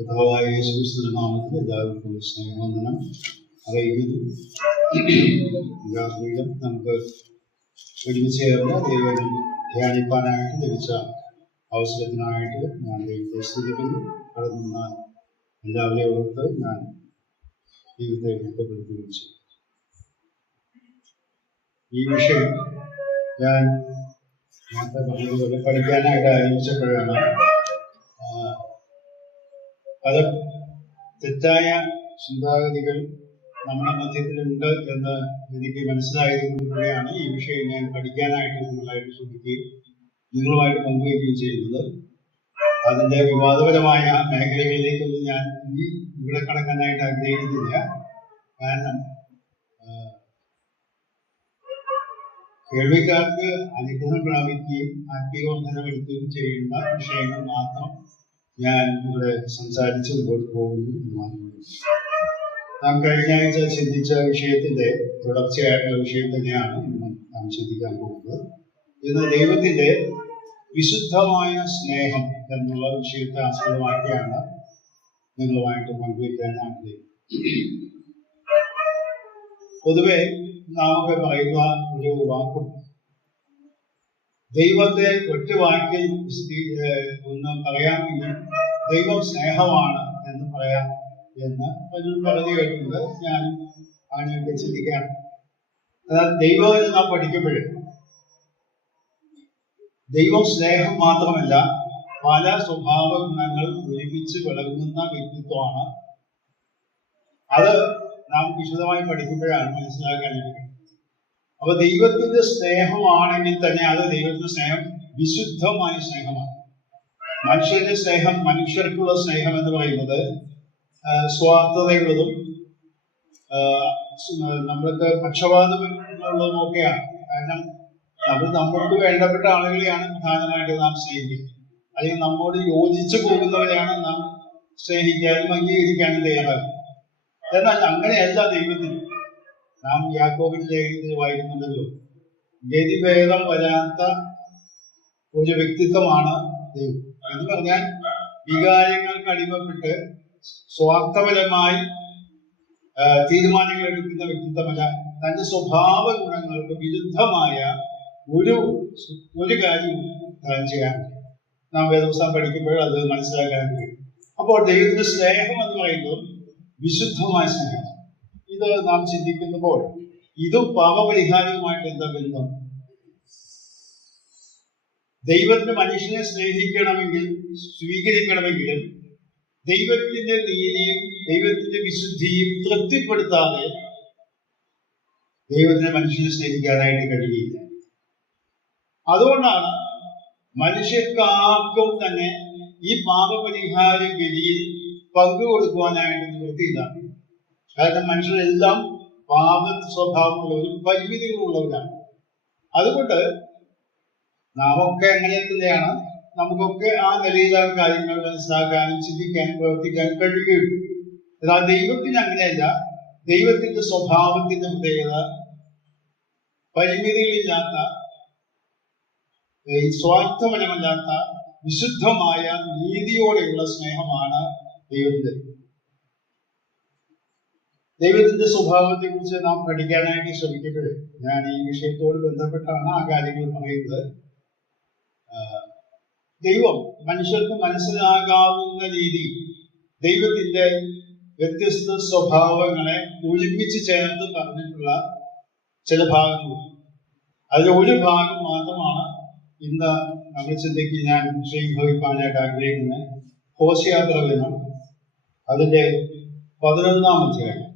കർത്താവായ യേശുക്രിസ്തുവിന്റെ നാമത്തിൽ എല്ലാവർക്കും സ്നേഹവന്ദനം അറിയിക്കുന്നു. രാത്രിയിലും നമുക്ക് ഒരുമിച്ച് ചേർന്ന് ദൈവം ധ്യാനിപ്പാനായിട്ട് ലഭിച്ച അവസരത്തിനായിട്ട് ഞാൻ ദൈവത്തെ സ്തുതിക്കുന്നു. കടന്നു എല്ലാവരെയും ഓർത്ത് ഞാൻ ദൈവത്തെ വ്യക്തപ്പെടുത്തുകയും ചെയ്യും. ഈ വിഷയം ഞാൻ നേരത്തെ പറഞ്ഞതുപോലെ പഠിക്കാനായിട്ട് ആരംഭിച്ചപ്പോഴാണ് പല തെറ്റായ ചിന്താഗതികൾ നമ്മുടെ മധ്യത്തിലുണ്ട് എന്ന് എനിക്ക് മനസ്സിലായതുകൊണ്ടാണ് ഈ വിഷയം ഞാൻ പഠിക്കാനായിട്ട് നിങ്ങളായിട്ട് ശ്രമിക്കുകയും നിങ്ങളുമായിട്ട് പങ്കുവയ്ക്കുകയും ചെയ്യുന്നത്. അതിൻ്റെ വിവാദപരമായ മേഖലകളിലേക്കൊന്നും ഞാൻ ഇവിടെ കടക്കാനായിട്ട് ആഗ്രഹിക്കുന്നില്ല. കാരണം കേൾവിക്കാർക്ക് അനുഗ്രഹം പ്രാപിക്കുകയും ആത്മീയവർദ്ധനപ്പെടുത്തുകയും ചെയ്യുന്ന വിഷയങ്ങൾ മാത്രം ഞാൻ ഇവിടെ സംസാരിച്ച് മുമ്പോട്ട് പോകുന്നു. നാം കഴിഞ്ഞ ആഴ്ച ചിന്തിച്ച വിഷയത്തിന്റെ തുടർച്ചയായിട്ടുള്ള വിഷയം തന്നെയാണ് ഇന്ന് നാം ചിന്തിക്കാൻ പോകുന്നത്. ഇന്ന് ദൈവത്തിന്റെ വിശുദ്ധമായ സ്നേഹം എന്നുള്ള വിഷയത്തെ ആസ്പദമാക്കിയാണ് നിങ്ങളുമായിട്ട് പങ്കുവയ്ക്കാൻ ആഗ്രഹിക്കുന്നത്. പൊതുവെ നാമൊക്കെ പറയുന്ന ഒരു വാക്കും ദൈവത്തെ ഒറ്റ വാക്കിൽ ഒന്ന് പറയാമെങ്കിൽ ദൈവം സ്നേഹമാണ് എന്ന് പറയാം എന്ന് പലരും പറഞ്ഞു കേട്ടിട്ടുണ്ട്. ഞാൻ അങ്ങനെയൊക്കെ ചിന്തിക്കാം. അതായത് ദൈവം നാം പഠിക്കുമ്പോഴേ ദൈവം സ്നേഹം മാത്രമല്ല, പല സ്വഭാവ ഗുണങ്ങൾ ഒരുമിച്ച് വിളങ്ങുന്ന വ്യക്തിത്വമാണ്. അത് നാം വിശദമായി പഠിക്കുമ്പോഴാണ് മനസ്സിലാക്കാനായിട്ട്. അപ്പൊ ദൈവത്തിന്റെ സ്നേഹമാണെങ്കിൽ തന്നെ അത് ദൈവത്തിന്റെ സ്നേഹം വിശുദ്ധമായ സ്നേഹമാണ്. മനുഷ്യന്റെ സ്നേഹം, മനുഷ്യർക്കുള്ള സ്നേഹം എന്ന് പറയുന്നത് സ്വാർത്ഥതയുള്ളതും നമ്മൾക്ക് പക്ഷപാതമുള്ളതും ഒക്കെയാണ്. കാരണം നമ്മൾക്ക് വേണ്ടപ്പെട്ട ആളുകളെയാണ് പ്രധാനമായിട്ട് നാം സ്നേഹിക്കുന്നത്. അല്ലെങ്കിൽ നമ്മോട് യോജിച്ചു പോകുന്നവരെയാണ് നാം സ്നേഹിക്കാനും അംഗീകരിക്കാനും തയ്യാറാകുന്നത്. എന്നാൽ അങ്ങനെയല്ല ദൈവത്തിന്. നാം യാക്കോബിന്റെ ലേഖനത്തിൽ വായിക്കുന്നുണ്ടല്ലോ, ഗതിഭേദം വരാത്ത ഒരു വ്യക്തിത്വമാണ് ദൈവം എന്ന് പറഞ്ഞാൽ വികാരങ്ങൾക്ക് അടിമപ്പെട്ട് സ്വാർത്ഥപരമായി തീരുമാനങ്ങൾ എടുക്കുന്ന വ്യക്തിത്വമല്ല. തന്റെ സ്വഭാവ ഗുണങ്ങൾക്ക് വിരുദ്ധമായ ഒരു കാര്യവും താൻ ചെയ്യാൻ നാം വേദപുസ്തകം പഠിക്കുമ്പോൾ അത് മനസ്സിലാക്കാൻ കഴിയും. അപ്പോൾ ദൈവത്തിന്റെ സ്നേഹം എന്ന് പറയുന്നത് വിശുദ്ധമായ സ്നേഹം. ഇത് നാം ചിന്തിക്കുമ്പോൾ ഇതും പാപപരിഹാരവുമായിട്ട് എന്താ ബന്ധം? ദൈവത്തിന് മനുഷ്യനെ സ്നേഹിക്കണമെങ്കിൽ, സ്വീകരിക്കണമെങ്കിലും ദൈവത്തിന്റെ നീതിയും ദൈവത്തിന്റെ വിശുദ്ധിയും തൃപ്തിപ്പെടുത്താതെ ദൈവത്തിന് മനുഷ്യനെ സ്നേഹിക്കാനായിട്ട് കഴിയില്ല. അതുകൊണ്ടാണ് മനുഷ്യർക്കാർക്കും തന്നെ ഈ പാപപരിഹാര ഗതിയിൽ പങ്കുകൊടുക്കുവാനായിട്ട് നിവൃത്തിയില്ല. കാരണം മനുഷ്യരെല്ലാം പാപ സ്വഭാവമുള്ളവരും പരിമിതികളുള്ളവരാണ്. അതുകൊണ്ട് നാമൊക്കെ അങ്ങനെ തന്നെയാണ്. നമുക്കൊക്കെ ആ നിലയിലാണ് കാര്യങ്ങൾ മനസ്സിലാക്കാനും ചിന്തിക്കാനും പ്രവർത്തിക്കാനും കഴിയുകയുള്ളൂ. എന്നാൽ ദൈവത്തിന് അങ്ങനെയല്ല. ദൈവത്തിന്റെ സ്വഭാവത്തിന്റെ പ്രത്യേകത പരിമിതികളില്ലാത്ത, സ്വാർത്ഥപരമല്ലാത്ത, വിശുദ്ധമായ നീതിയോടെയുള്ള സ്നേഹമാണ് ദൈവത്തിന്റെ. ദൈവത്തിന്റെ സ്വഭാവത്തെ കുറിച്ച് നാം പഠിക്കാനായിട്ട് ശ്രമിക്കുമ്പോൾ ഞാൻ ഈ വിഷയത്തോട് ബന്ധപ്പെട്ടാണ് ആ കാര്യങ്ങൾ പറയുന്നത്. ദൈവം മനുഷ്യർക്ക് മനസ്സിലാകാവുന്ന രീതി ദൈവത്തിന്റെ വ്യത്യസ്ത സ്വഭാവങ്ങളെ ഒരുമിച്ച് ചേർത്ത് പറഞ്ഞിട്ടുള്ള ചില ഭാഗങ്ങളുണ്ട്. അതിൽ ഒരു ഭാഗം മാത്രമാണ് ഇന്ന് നമ്മൾ ചിന്തയ്ക്ക് ഞാൻ വിഷയീഭവിക്കാനായിട്ട് ആഗ്രഹിക്കുന്നത്. ഹോശേയ പ്രവചനം അതിന്റെ 11-ാം അധ്യായം.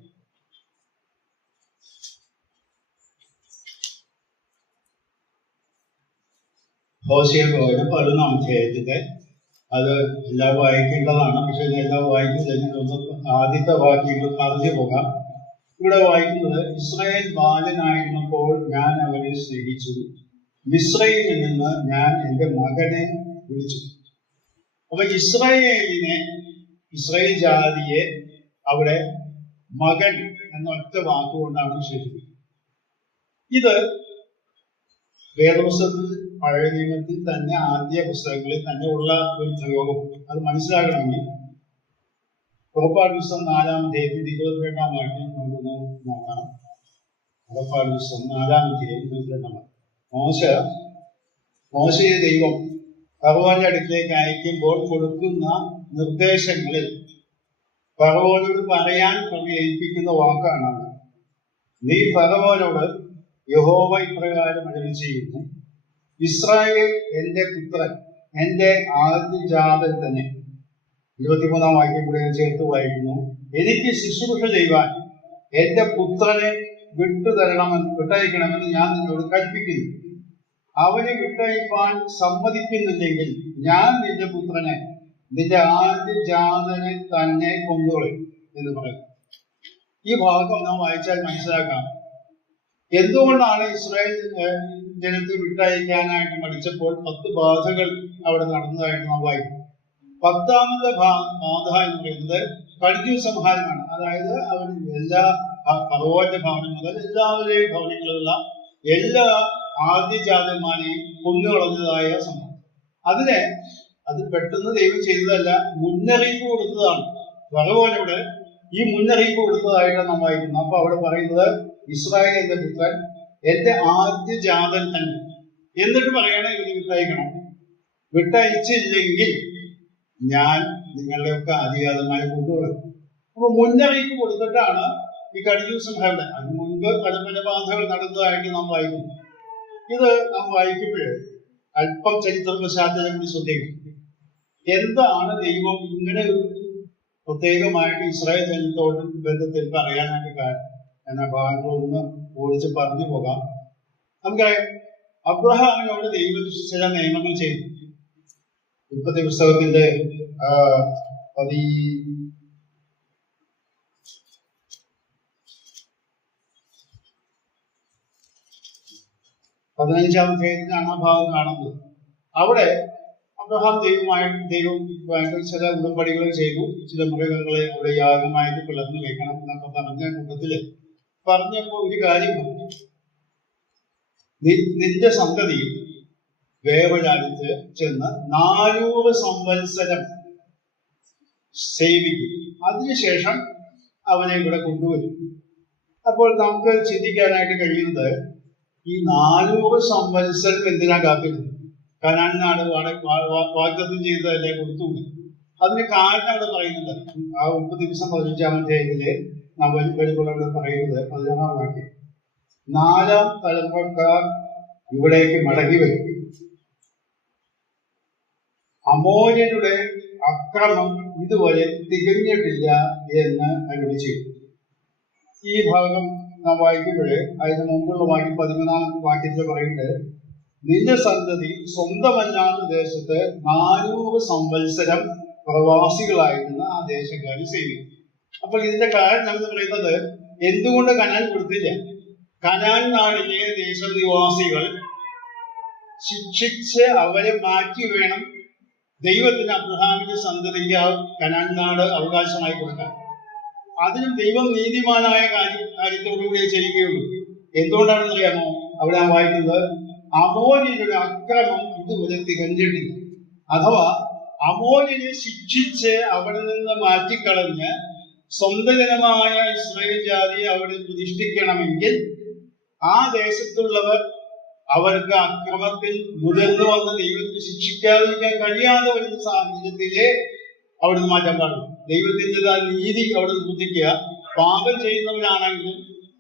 ഹോശേയ പ്രവചനം 11-ാം അധ്യായത്തിന്റെ, അത് എല്ലാം വായിക്കേണ്ടതാണ്. പക്ഷെ എല്ലാം വായിക്കുന്നില്ല. ആദ്യത്തെ വാക്യങ്ങൾ പറഞ്ഞു പോകാം. ഇവിടെ വായിക്കുന്നത്, ഇസ്രായേൽ ബാലനായിരുന്നപ്പോൾ ഞാൻ അവനെ സ്നേഹിച്ചു, മിസ്രയീമിൽ നിന്ന് ഞാൻ എൻ്റെ മകനെ വിളിച്ചു. അപ്പൊ ഇസ്രായേൽ ജാതിയെ അവിടെ മകൻ എന്ന ഒറ്റ വാക്കുകൊണ്ടാണ് വിശേഷിപ്പിക്കുന്നത്. ഇത് വേദപുസ്തകത്തിൽ, പഴയ നിയമത്തിൽ തന്നെ, ആദ്യ പുസ്തകങ്ങളിൽ തന്നെ ഉള്ള ഒരു പ്രയോഗം. അത് മനസ്സിലാക്കണമെങ്കിൽ പുറപ്പാട് പുസ്തകം 4-ാം അധ്യായം 22-ാം വാക്യം നമുക്കൊന്ന് നോക്കാം. പുറപ്പാട് പുസ്തകം 4-ാം അധ്യായം 22-ാം വാക്യം. മോശയെ ദൈവം ഫറവോന്റെ അടുത്തേക്ക് അയക്കുമ്പോൾ കൊടുക്കുന്ന നിർദ്ദേശങ്ങളിൽ ഫറവോനോട് പറയാൻ ഏൽപ്പിക്കുന്ന വാക്കാണ്: നീ ഫറവോനോട് യഹോവ ഇപ്രകാരം അരുളി ചെയ്യുന്നു, ഇസ്രായേൽ എന്റെ പുത്രൻ, എന്റെ ആദ്യജാതൻ തന്നെ. 23-ാം വാക്യം കൂടെ ചേർത്ത് വായിക്കുന്നു: എനിക്ക് ശുശ്രൂഷ ചെയ്യുവാൻ എന്റെ പുത്രനെ വിട്ടയക്കണമെന്ന് ഞാൻ നിന്നോട് കൽപ്പിക്കുന്നു. അവനെ വിട്ടയപ്പാൻ സമ്മതിക്കുന്നില്ലെങ്കിൽ ഞാൻ നിന്റെ പുത്രനെ, നിന്റെ ആദ്യജാതനെ തന്നെ കൊണ്ടുപോയി എന്ന് പറയും. ഈ ഭാഗം നാം വായിച്ചാൽ മനസ്സിലാക്കാം എന്തുകൊണ്ടാണ് ഇസ്രായേൽ ജനത്തെ വിട്ടയക്കാനായിട്ട് മടിച്ചപ്പോൾ 10 ബാധകൾ അവിടെ നടന്നതായിട്ട് നാം വായിക്കും. 10ാമത്തെ ബാധ എന്ന് പറയുന്നത് കടിഞ്ഞൂൽ സംഹാരമാണ്. അതായത് അവർ എല്ലാ ഫറവോന്റെ ഭവനം മുതൽ എല്ലാവരുടെയും ഭവനങ്ങളിലുള്ള എല്ലാ ആദ്യജാതന്മാരെയും കൊന്നുകളഞ്ഞതായ സംഭവം. അത് പെട്ടെന്ന് ദൈവം ചെയ്തതല്ല, മുന്നറിയിപ്പ് കൊടുത്തതാണ്. ഫറവോനോട് ഈ മുന്നറിയിപ്പ് കൊടുത്തതായിട്ടാണ് നാം വായിക്കുന്നത്. അപ്പൊ അവിടെ പറയുന്നത് ഇസ്രായേൽ എന്റെ പുത്രൻ, എന്റെ ആദ്യജാതൻ തന്നെ. എന്നിട്ട് പറയണ ഇവര് വിട്ടയക്കണം. വിട്ടയച്ചില്ലെങ്കിൽ ഞാൻ നിങ്ങളുടെയൊക്കെ ആദ്യജാതന്മാരെ കൊണ്ടുപോകും. അപ്പൊ മുന്നറിയിപ്പ് കൊടുത്തിട്ടാണ് ഈ കടിഞ്ഞൂൽ സംഹാരം. അതിന് മുൻപ് പല പല ബാധകൾ നടന്നതായിട്ട് നാം വായിക്കുന്നു. ഇത് നാം വായിക്കുമ്പോൾ അല്പം ചരിത്ര പശ്ചാത്തലം കൂടി ശ്രദ്ധിക്കും. എന്താണ് ദൈവം ഇങ്ങനെ ഒരു പ്രത്യേകമായിട്ട് ഇസ്രായേൽ ജനത്തോട് ബന്ധത്തിൽ പറയാനായിട്ട് കാരണം എന്ന ഭാഗങ്ങളൊന്ന് ഓടിച്ച് പറഞ്ഞു പോകാം. നമുക്കറിയാം, അബ്രഹാമിനോട് ദൈവം ചില നിയമങ്ങൾ ചെയ്തു. ഉൽപ്പത്തി പുസ്തകത്തിന്റെ 15-ാം അധ്യായത്തിലാണ് ആ ഭാഗം കാണുന്നത്. അവിടെ അബ്രഹാം ദൈവം ചില ഉടമ്പടികൾ ചെയ്തു. ചില മൃഗങ്ങളെ അവിടെ യാഗമായിട്ട് പിളർന്നു വെക്കണം എന്നൊക്കെ പറഞ്ഞ കൂട്ടത്തില് പറഞ്ഞപ്പോ ഒരു കാര്യം പറഞ്ഞു: നിന്റെ സന്തതി വേറെ രാജ്യത്ത് ചെന്ന് 400 സംവത്സരം സേവിക്കും, അതിനുശേഷം അവനെ ഇവിടെ കൊണ്ടുവരും. അപ്പോൾ നമുക്ക് ചിന്തിക്കാനായിട്ട് കഴിയുന്നത്, ഈ 400 സംവത്സരം എന്തിനാ കാത്തിരുന്നത്? കനാൻ നാട് വാഗ്ദത്തം ചെയ്തതല്ലേ കൊടുത്തുകൂടി. അതിന് കാരണം അവിടെ പറയുന്നത് ആ 30 ദിവസം 15-ാം അധ്യായത്തില് നാം വരുമ്പോൾ അവിടെ പറയുന്നത് 11-ാം വാക്യം: 4ാം തലമുറക്കാർ ഇവിടേക്ക് മടങ്ങി വരും, അമോര്യരുടെ അക്രമം ഇതുവരെ തികഞ്ഞിട്ടില്ല എന്ന് അരുളി ചെയ്തു. ഈ ഭാഗം നാം വായിക്കുമ്പോഴേ അതിന് മുമ്പുള്ള വാക്യം 13-ാം വാക്യത്തിൽ പറയുന്നത്, നിന്റെ സന്തതി സ്വന്തമല്ലാത്ത ദേശത്ത് 400 സംവത്സരം പ്രവാസികളായിരുന്ന ആ ദേശക്കാരെ സേവിക്കും. അപ്പോൾ ഇതിന്റെ കാരണം എന്ന് പറയുന്നത്, എന്തുകൊണ്ട് കനാൻ കൊടുത്തില്ല? കനാൻ നാടിലെ ദേശനിവാസികൾ ശിക്ഷിച്ച് അവരെ മാറ്റി വേണം ദൈവത്തിന് അബ്രഹാമിന്റെ സന്തതിക്ക് ആ കനാൻ നാട് അവകാശമായി കൊടുക്കാൻ. അതിനും ദൈവം നീതിമാനായ കാര്യത്തോടുകൂടിയേ ചെയ്യുകയുള്ളൂ. എന്തുകൊണ്ടാണെന്ന് അറിയാമോ? അവിടെ ഞാൻ വായിക്കുന്നത്, അമോര്യരുടെ അക്രമം ഇതുവരെ തികഞ്ഞിട്ടില്ല. അഥവാ അമോര്യനെ ശിക്ഷിച്ച് അവിടെ നിന്ന് മാറ്റിക്കളഞ്ഞ് സ്വന്തം ജനമായ ഇസ്രായേൽ ജാതിയെ അവിടെ പ്രതിഷ്ഠിക്കണമെങ്കിൽ ആ ദേശത്തുള്ളവർ അവർക്ക് അക്രമത്തിൽ മുതിർന്നു വന്ന് ദൈവത്തിന് ശിക്ഷിക്കാതിരിക്കാൻ കഴിയാതെ വരുന്ന സാഹചര്യത്തിലെ അവിടുന്ന് മാറ്റാൻ പാടുള്ളൂ. ദൈവത്തിൻ്റെതായ നീതി അവിടെ ശ്രദ്ധിക്കുക. പാപം ചെയ്യുന്നവരാണെങ്കിലും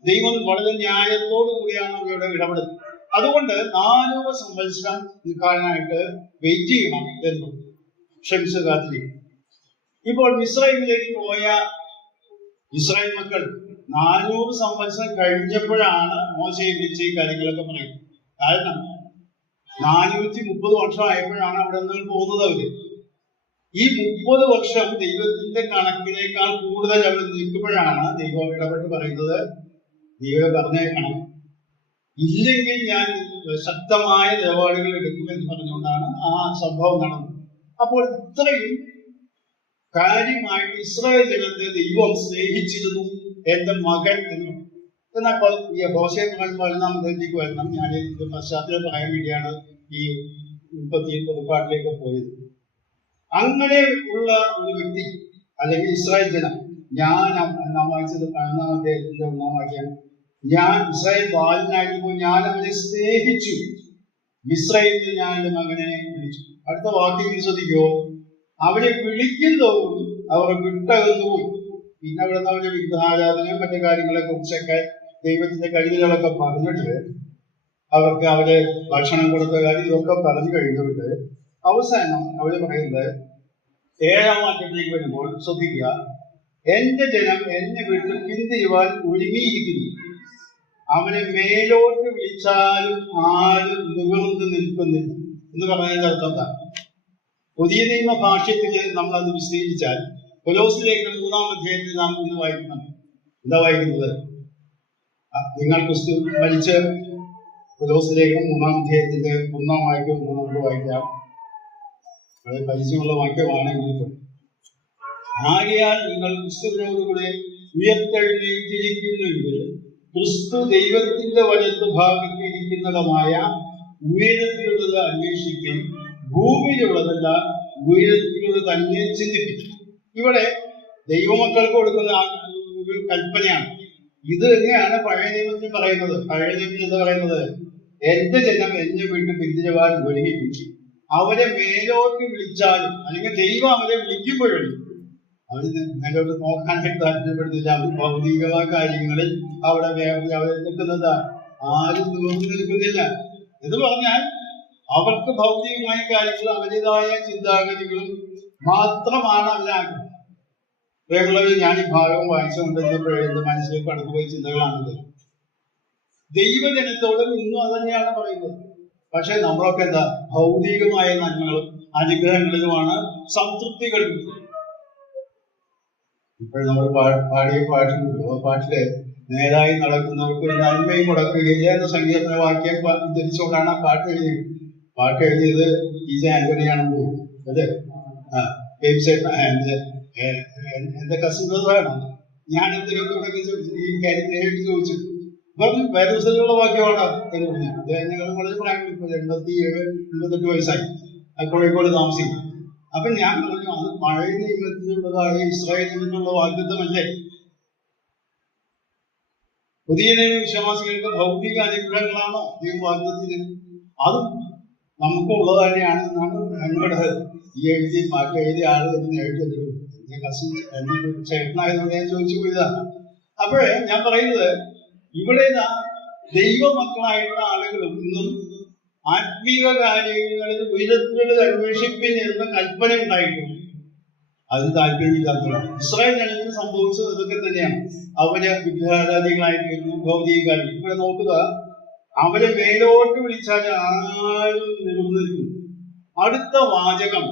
ദൈവം വളരെ ന്യായത്തോടു കൂടിയാണ് അവരുടെ ഇടപെടുന്നത്. അതുകൊണ്ട് 400 സംവത്സരം നിൽക്കാനായിട്ട് വെയിറ്റ് ചെയ്യണം എന്ന് ക്ഷമിച്ച് കാത്തിരിക്കും. ഇപ്പോൾ മിസ്രൈമിലേക്ക് പോയ ഇസ്രായേൽ മക്കൾ 400 സംവത്സരം കഴിഞ്ഞപ്പോഴാണ് മോശയെ വിളിച്ച് ഈ കാര്യങ്ങളൊക്കെ പറയുന്നത്. കാരണം 430 വർഷം ആയപ്പോഴാണ് അവിടെ നിന്ന് പോകുന്നത് അവര്. ഈ 30 വർഷം ദൈവത്തിന്റെ കണക്കിനേക്കാൾ കൂടുതൽ അവിടെ നിൽക്കുമ്പോഴാണ് ദൈവം ഇടപെട്ട് പറയുന്നത്, ദൈവം പറഞ്ഞേക്കണം, ഇല്ലെങ്കിൽ ഞാൻ ശക്തമായ നിലപാടുകൾ എടുക്കുമെന്ന് പറഞ്ഞുകൊണ്ടാണ് ആ സംഭവം നടന്നത്. അപ്പോൾ ഇത്രയും കാര്യമായിട്ട് ഇസ്രായേൽ ജനത്തെ ദൈവം സ്നേഹിച്ചിരുന്നു എന്റെ മകൻ എന്ന്. എന്നാൽ ഈ ഹോശേയ 14-ാമത്തേക്ക് വരണം. ഞാൻ ഇത് പശ്ചാത്തലം പറയാൻ വേണ്ടിയാണ് ഈ 30 പുറപ്പാട്ടിലേക്ക് പോയത്. അങ്ങനെ ഉള്ള ഒരു വ്യക്തി, അല്ലെങ്കിൽ ഇസ്രായേൽ ജനം, ഞാൻ നാം വായിച്ചത് 11-ാം അധ്യായത്തിന്റെ 1-ാം വാക്യം, ഞാൻ ഇസ്രായേൽ ബാലനായിരുന്നപ്പോൾ ഞാൻ അവനെ സ്നേഹിച്ചു, ഇസ്രായേലിൽ ഞാൻ എൻ്റെ മകനെ വിളിച്ചു. അടുത്ത വാക്യങ്ങൾ ശ്രദ്ധിക്കോ, അവരെ വിളിക്കുന്നതോറും അവർ വിട്ടകന്നുപോയി. പിന്നെ അവിടെ നിന്ന് അവരുടെ വിഗ്രഹാരാധനയും മറ്റു കാര്യങ്ങളെ കുറിച്ചൊക്കെ ദൈവത്തിന്റെ കരുതലുകളൊക്കെ പറഞ്ഞിട്ട് അവർക്ക് അവര് ഭക്ഷണം കൊടുത്ത കാര്യം ഇതൊക്കെ പറഞ്ഞു കഴിഞ്ഞിട്ട് അവസാനം അവര് പറയുന്നത് 7-ാം വാക്യത്തിലേക്ക് വരുമ്പോൾ ശ്രദ്ധിക്കുക, എന്റെ ജനം എന്നെ വിട്ട് പിന്തിരിവാൻ ഒരുങ്ങിയിരിക്കുന്നു, അവനെ മേലോട്ട് വിളിച്ചാലും ആരും നിവർന്നു നിൽക്കുന്നില്ല എന്ന് പറഞ്ഞതിന്റെ അർത്ഥം എന്താ? പുതിയ നിയമ ഭാഷ്യത്തിൽ നമ്മൾ അത് വിശദീകരിച്ചാൽ കൊലോസിലേക്ക് 3-ാം അധ്യായത്തിൽ നാം ഇന്ന് വായിക്കുന്നുണ്ട്. എന്താ വായിക്കുന്നത്? നിങ്ങൾ ക്രിസ്തു മരിച്ച് കൊലോസിലേക്ക് 3-ാം അധ്യായത്തിന്റെ 1-ാം വാക്യം നമുക്ക് വായിക്കാം. വളരെ പരിചയമുള്ള വാക്യമാണെങ്കിൽ ആകയാൽ നിങ്ങൾ ക്രിസ്തുവിനോടുകൂടെ ഉയർത്തെഴുന്നേറ്റിരിക്കുന്നുവെങ്കിൽ ക്രിസ്തു ദൈവത്തിന്റെ വലത്ത് ഭാഗത്ത് ഇരിക്കുന്നതുമായ ഉയരത്തിലുള്ളത് അന്വേഷിക്കും, ഭൂമിയിലുള്ളതല്ല ഉയരത്തിലുള്ളത് തന്നെ ചിന്തിപ്പിക്കും. ഇവിടെ ദൈവമക്കൾക്ക് കൊടുക്കുന്ന ഒരു കൽപ്പനയാണ്. ഇത് തന്നെയാണ് പഴയ നിയമത്തിൽ പറയുന്നത്. പഴയ നിയമത്തിൽ എന്താ പറയുന്നത്? എന്റെ ജനം എന്നെ വിട്ട് പിന്തിരിവാൻ ഒരുങ്ങിയിരിക്കും, അവരെ മേലോട്ട് വിളിച്ചാലും, അല്ലെങ്കിൽ ദൈവം അവരെ വിളിക്കുമ്പോഴും അവര് മേലോട്ട് നോക്കാനായിട്ട് താല്പര്യപ്പെടുന്നില്ല. അവർ ഭൗതികമായ കാര്യങ്ങളിൽ അവിടെ അവരെ നിൽക്കുന്നത് ആരും നിവർന്നു നിൽക്കുന്നില്ല എന്ന് പറഞ്ഞാൽ അവർക്ക് ഭൗതികമായ കാര്യങ്ങൾ അവരുടേതായ ചിന്താഗതികളും മാത്രമാണ് അവരാകുന്നത്. ഞാൻ ഈ ഭാഗം വായിച്ചുകൊണ്ടിരുന്നപ്പോഴേ എന്റെ മനസ്സിലേക്ക് കടന്നുപോയ ചിന്തകളാണിത്. ദൈവജനത്തോടും ഇന്നും അതന്നെയാണ് പറയുന്നത്. പക്ഷെ നമ്മളൊക്കെ എന്താ, ഭൗതികമായ നന്മകളും അനുഗ്രഹങ്ങളിലുമാണ് സംതൃപ്തി കഴിക്കുന്നത്. ഇപ്പോഴും നമ്മൾ പാടിയ പാട്ടില് നേരായി നടക്കുന്നവർക്ക് ഒരു നന്മയും മുടക്കുകയില്ല എന്ന സങ്കീർത്തന വാക്യം ധരിച്ചുകൊണ്ടാണ് ആ പാട്ട് എഴുതിയത് ഈ ആന്റണിയാണെന്ന് തോന്നുന്നു. അല്ലേ? എന്റെ കസിൻ ബ്രദറാണ്. ഞാൻ അദ്ദേഹത്തോടൊക്കെ ഈ കാര്യം നേരിട്ട് ചോദിച്ചു. പറഞ്ഞു വേദപുസ്തകത്തിലുള്ള വാക്യമാണ് എന്ന് പറഞ്ഞു. അദ്ദേഹം ഞങ്ങൾ വളരെ പ്രായം, 87-88 വയസ്സായി, കോഴിക്കോട് താമസിക്കും. അപ്പൊ ഞാൻ പറഞ്ഞു, അത് പഴയ നിയമത്തിലുള്ളതായ ഇസ്രായേലിൽ നിന്നുള്ള വാഗ്ദത്തമല്ലേ? പുതിയ നിയമ വിശ്വാസികൾക്ക് ഭൗതിക അനുഗ്രഹങ്ങളാണോ ഈ വാഗ്ദത്തിൽ? അതും നമുക്കുള്ളത് തന്നെയാണ് എന്നാണ് എന്നോട് ഈ പാട്ട് എഴുതിയ ആള് എന്ന് എഴുതിയത്. എന്റെ കസിൻ ചേട്ടനായതുകൊണ്ട് ഞാൻ ചോദിച്ചു പോയതാണ്. അപ്പോഴേ ഞാൻ പറയുന്നത്, ഇവിടെ ദൈവമക്കളായിട്ടുള്ള ആളുകളും ഇന്നും ആത്മീയ കാര്യങ്ങളിൽ ഉയരത്തിലുള്ള അന്വേഷിപ്പിൻ എന്ന കൽപ്പന ഉണ്ടായിട്ടുണ്ട്. അതിന് താല്പര്യമില്ലാത്തവരാണ്. ഇസ്രായേൽ ജനത്തിന് സംഭവിച്ചത് ഇതൊക്കെ തന്നെയാണ്. അവര് വിഗ്രഹാരാധികളായിട്ടിരുന്നു, ഭൗതിക കാര്യം. ഇവിടെ നോക്കുക, അവരെ മേലോട്ട് വിളിച്ചാൽ ആരും നിവർന്നിരിക്കുന്നു. അടുത്ത വാചകം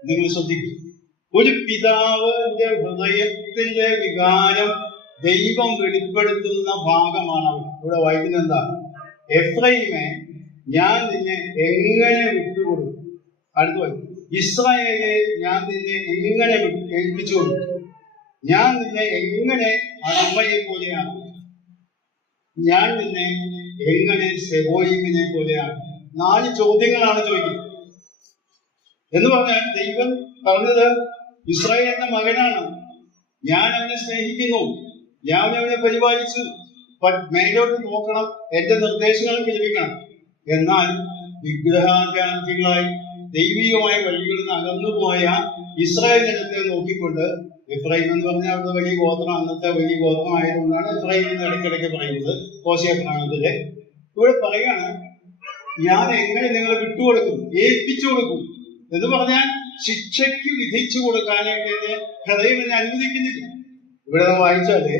നിങ്ങൾ ശ്രദ്ധിക്കും. ഒരു പിതാവിന്റെ ഹൃദയത്തിന്റെ വികാരം ദൈവം വെളിപ്പെടുത്തുന്ന ഭാഗമാണ് ഇവിടെ വായിക്കുന്നത്. എന്താ? എഫ്രൈമേ, ഞാൻ നിന്നെ എങ്ങനെ വിട്ടുകൊടുക്കും? അടുത്ത ഇസ്രായേലെ, ഞാൻ നിന്നെ എങ്ങനെ ഏൽപ്പിച്ചു കൊടുക്കും? ഞാൻ നിന്നെ എങ്ങനെ അടിമയെ പോലെയാണ്? ഞാൻ നിന്നെ എങ്ങനെ സെബോയിമിനെ പോലെയാണ്? 4 ചോദ്യങ്ങളാണ് ചോദിക്കുന്നത്. എന്ന് പറഞ്ഞാൽ ദൈവം പറഞ്ഞത് ഇസ്രായേലിന്റെ മകനാണ്, ഞാൻ അവനെ സ്നേഹിക്കുന്നു, ഞാൻ അവനെ പരിപാലിച്ചു, മേലോട്ട് നോക്കണം, എന്റെ നിർദ്ദേശങ്ങൾ ലഭിക്കണം. എന്നാൽ വിഗ്രഹാരാധികളായി ദൈവികമായ വഴികളിൽ നിന്ന് അകന്നുപോയ ഇസ്രായേൽ ജനത്തെ നോക്കിക്കൊണ്ട്, എഫ്രൈം എന്ന് പറഞ്ഞാൽ അവിടെ വലിയ ഗോത്രം, അന്നത്തെ വലിയ ഗോത്രം ആയതുകൊണ്ടാണ് എഫ്രൈം എന്ന് ഇടയ്ക്കിടയ്ക്ക് പറയുന്നത്. ഹോശേയ പ്രവചനത്തില് ഇവിടെ പറയാണ്, ഞാൻ എങ്ങനെ നിങ്ങളെ വിട്ടുകൊടുക്കും, ഏൽപ്പിച്ചു കൊടുക്കും എന്ന് പറഞ്ഞാൽ ശിക്ഷയ്ക്ക് വിധിച്ചു കൊടുക്കാനായിട്ട് എന്റെ ഹൃദയം എന്നെ അനുവദിക്കുന്നില്ല. ഇവിടെ വായിച്ചാല്,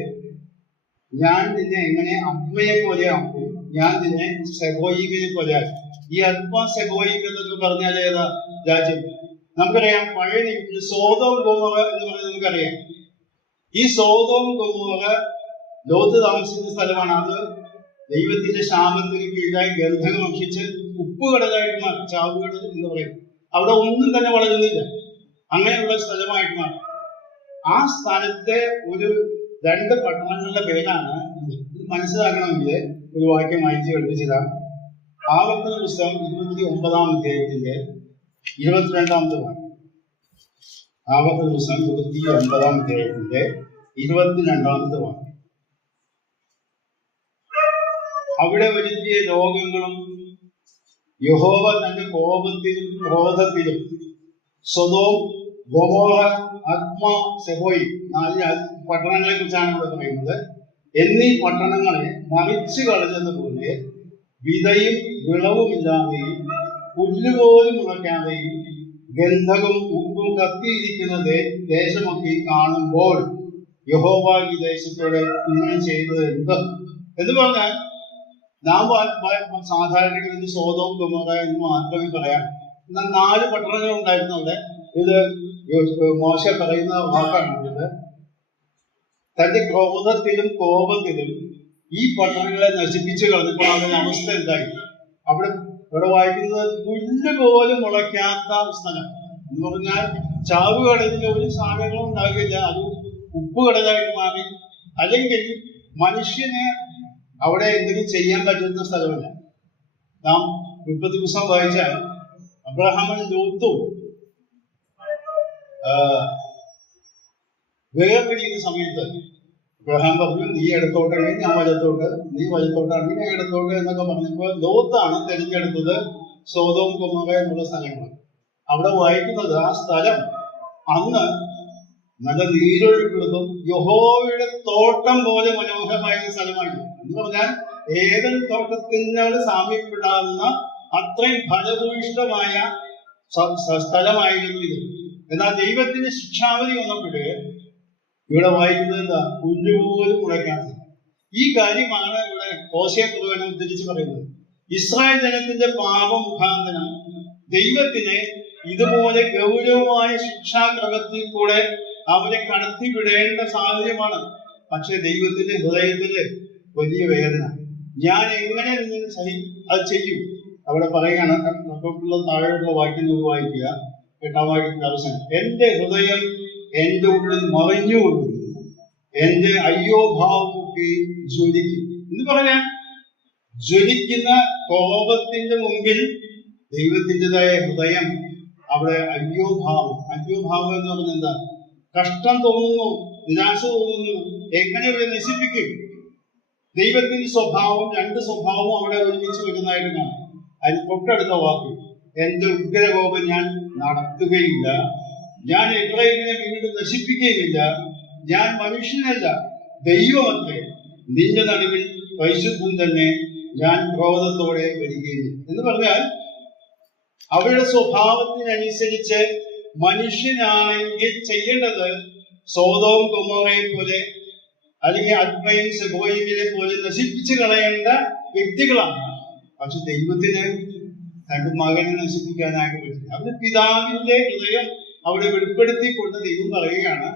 ഞാൻ നിന്നെ എങ്ങനെ അമ്മയെ പോലെ ആക്കും, ഞാൻ നിന്നെ സെബോയിമിനെ പോലെ ആക്കും. ഈ സെബോയിം എന്നൊക്കെ പറഞ്ഞാൽ ഏതാ രാജ്യം? നമുക്കറിയാം, പഴയ നിയമത്തിൽ സോദോം ഗൊമോറ എന്ന് പറഞ്ഞാൽ നമുക്കറിയാം. ഈ സോദോം ഗൊമോറ ലോത്ത് താമസിക്കുന്ന സ്ഥലമാണ്. അത് ദൈവത്തിന്റെ ശാപത്തിന് കീഴായി ഗന്ധകം ഭക്ഷിച്ച് ഉപ്പുകടലായിട്ട് മാറി, ചാവുകടൽ എന്ന് പറയും. അവിടെ ഒന്നും തന്നെ വളരുന്നില്ല, അങ്ങനെയുള്ള സ്ഥലമായിട്ട് മാറി. ആ സ്ഥലത്തെ 2 പട്ടണങ്ങളുടെ പേരാണ് ഇത്. മനസ്സിലാക്കണമെങ്കിൽ ഒരു വാക്യം വായിച്ച് പഠിപ്പിച്ചതാണ്. ആവർത്തന പുസ്തകം 29-ാം അധ്യായത്തിന്റെ 22-ാമത്തെ വാക്യം. ആവർത്തന പുസ്തകം 29-ാം അധ്യായത്തിന്റെ 22-ാമത്തെ വാക്യം. അവിടെ വരുത്തിയ രോഗങ്ങളും യഹോവ തന്റെ കോപത്തിലും ക്രോധത്തിലും സൊദോം, ഗൊമോറ, അദ്മാ, സെബോയി 4 പട്ടണങ്ങളെ കുറിച്ചാണ് ഇവിടെ പറയുന്നത്. എന്നീ പട്ടണങ്ങളെ മറിച്ചു കളഞ്ഞതുപോലെ വിതയും വിളവുമില്ലാതെയും പുല്ലുപോലും മുളയ്ക്കാതെയും ഗന്ധകവും ഉപ്പും കത്തിയിരിക്കുന്ന ദേശമൊക്കെ കാണുമ്പോൾ യഹോവ ഈ ദേശത്തോടെ ഇങ്ങനെ ചെയ്തത് എന്ന് പറഞ്ഞാൽ നാം സാധാരണ സോദോം ഗൊമോറ എന്ന് മാത്രമേ പറയാം. എന്നാൽ 4 പട്ടണങ്ങൾ ഉണ്ടായിരുന്നു അവിടെ. ഇത് മോശ പറയുന്ന വാക്കാണ്. ഇത് തന്റെ ക്രോധത്തിലും കോപത്തിലും ഈ പട്ടണങ്ങളെ നശിപ്പിച്ചു കളഞ്ഞപ്പോൾ അവരുടെ അവസ്ഥ എന്തായി? ഇവിടെ വായിക്കുന്നത് പുല്ല് പോലും മുളയ്ക്കാത്ത സ്ഥലം എന്ന് പറഞ്ഞാൽ ചാവ് കടലിൽ ഒരു സാധനങ്ങളും ഉണ്ടാകില്ല, അത് ഉപ്പ് കടലായിട്ട് മാറി. അല്ലെങ്കിൽ മനുഷ്യന് അവിടെ എന്തെങ്കിലും ചെയ്യാൻ പറ്റുന്ന സ്ഥലമല്ല. നാം 30 ദിവസം വായിച്ചാൽ അബ്രഹാമും ലോത്തും വേർപിരിയുന്ന സമയത്ത് അബ്രഹാം പറഞ്ഞു, നീ ഇടത്തോട്ടാണെങ്കിൽ ഞാൻ വലത്തോട്ട്, നീ വലത്തോട്ടാണെങ്കിൽ ഞാൻ ഇടത്തോട്ട് എന്നൊക്കെ പറഞ്ഞപ്പോൾ ലോത്താണ് തിരഞ്ഞെടുത്തത് സോദോം ഗൊമോറ എന്നുള്ള സ്ഥലങ്ങൾ. അവിടെ വായിക്കുന്നത് ആ സ്ഥലം അന്ന് നല്ല നീരൊഴുക്കുന്നതും യഹോവയുടെ തോട്ടം പോലെ മനോഹരമായ സ്ഥലമായിരുന്നു. എന്ന് പറഞ്ഞാൽ ഏതൻ തോട്ടത്തിനോട് സാമ്യപ്പെടാവുന്ന അത്രയും ഫലഭൂയിഷ്ടമായ സ്ഥലമായിരുന്നു ഇത്. എന്നാൽ ദൈവത്തിന്റെ ശിക്ഷാവധി വന്നപ്പോഴേ ഇവിടെ വായിക്കുന്നത് എന്താ? പുല്ലുപോലും മുളയ്ക്കാത്തത്. ഈ കാര്യമാണ് ഇവിടെ ഹോശേയ-പ്രവചനം ഉദ്ധരിച്ച് പറയുന്നത്. ഇസ്രായേൽ ജനത്തിന്റെ പാപം മുഖാന്തരം ദൈവത്തിന് ഇതുപോലെ ഗൗരവമായ ശിക്ഷാഗ്രഹത്തിൽ കൂടെ അവരെ കടത്തിവിടേണ്ട സാഹചര്യമാണ്. പക്ഷെ ദൈവത്തിന്റെ ഹൃദയത്തില് വലിയ വേദന. ഞാൻ എങ്ങനെ അത് ചെയ്യും? അവിടെ പറയുകയാണ്, താഴെയുള്ള വാക്യം വായിക്കുക, 8-ാം വാക്യത്തിന്റെ അവസാനം. എന്റെ ഹൃദയം എന്റെ ഉള്ളിൽ മറിഞ്ഞുകൊടുക്കുന്നു, എന്റെ അയ്യോഭാവമൊക്കെ ജ്വലിക്കും എന്ന് പറയാൻ. ജ്വലിക്കുന്ന കോപത്തിന്റെ മുമ്പിൽ ദൈവത്തിൻ്റെതായ ഹൃദയം അവിടെ അയ്യോഭാവം എന്ന് പറഞ്ഞാൽ എന്താ? കഷ്ടം തോന്നുന്നു, നിരാശ തോന്നുന്നു. എങ്ങനെ ഇവിടെ നശിപ്പിക്കും? ദൈവത്തിന്റെ സ്വഭാവം, 2 സ്വഭാവവും അവിടെ ഒരുമിച്ച് വരുന്നതായിട്ട് കാണാം. അതിന് തൊട്ടടുത്ത വാക്ക്, എന്റെ ഉഗ്രകോപം ഞാൻ നടത്തുകയില്ല, ഞാൻ എഫ്രയീമിനെ വീണ്ടും നശിപ്പിക്കുകയില്ല, ഞാൻ മനുഷ്യനല്ല ദൈവമത്രേ, നിന്റെ നടുവിൽ പരിശുദ്ധൻ തന്നെ, ഞാൻ ക്രോധത്തോടെ വരികയില്ല എന്ന് പറഞ്ഞാൽ അവരുടെ സ്വഭാവത്തിനനുസരിച്ച് മനുഷ്യനാണെങ്കിൽ ചെയ്യേണ്ടത് സോദോം ഗൊമോറയെ പോലെ അല്ലെങ്കിൽ അദ്മയും സെബോയിമിനെ പോലെ നശിപ്പിച്ചു കളയേണ്ട വ്യക്തികളാണ്. പക്ഷെ ദൈവത്തിന് തന്റെ മകനെ നശിപ്പിക്കാനായിട്ട് പറ്റില്ല. അവന്റെ പിതാവിന്റെ ഹൃദയം അവിടെ വെളിപ്പെടുത്തിക്കൊണ്ട് ദൈവം പറയുകയാണ്,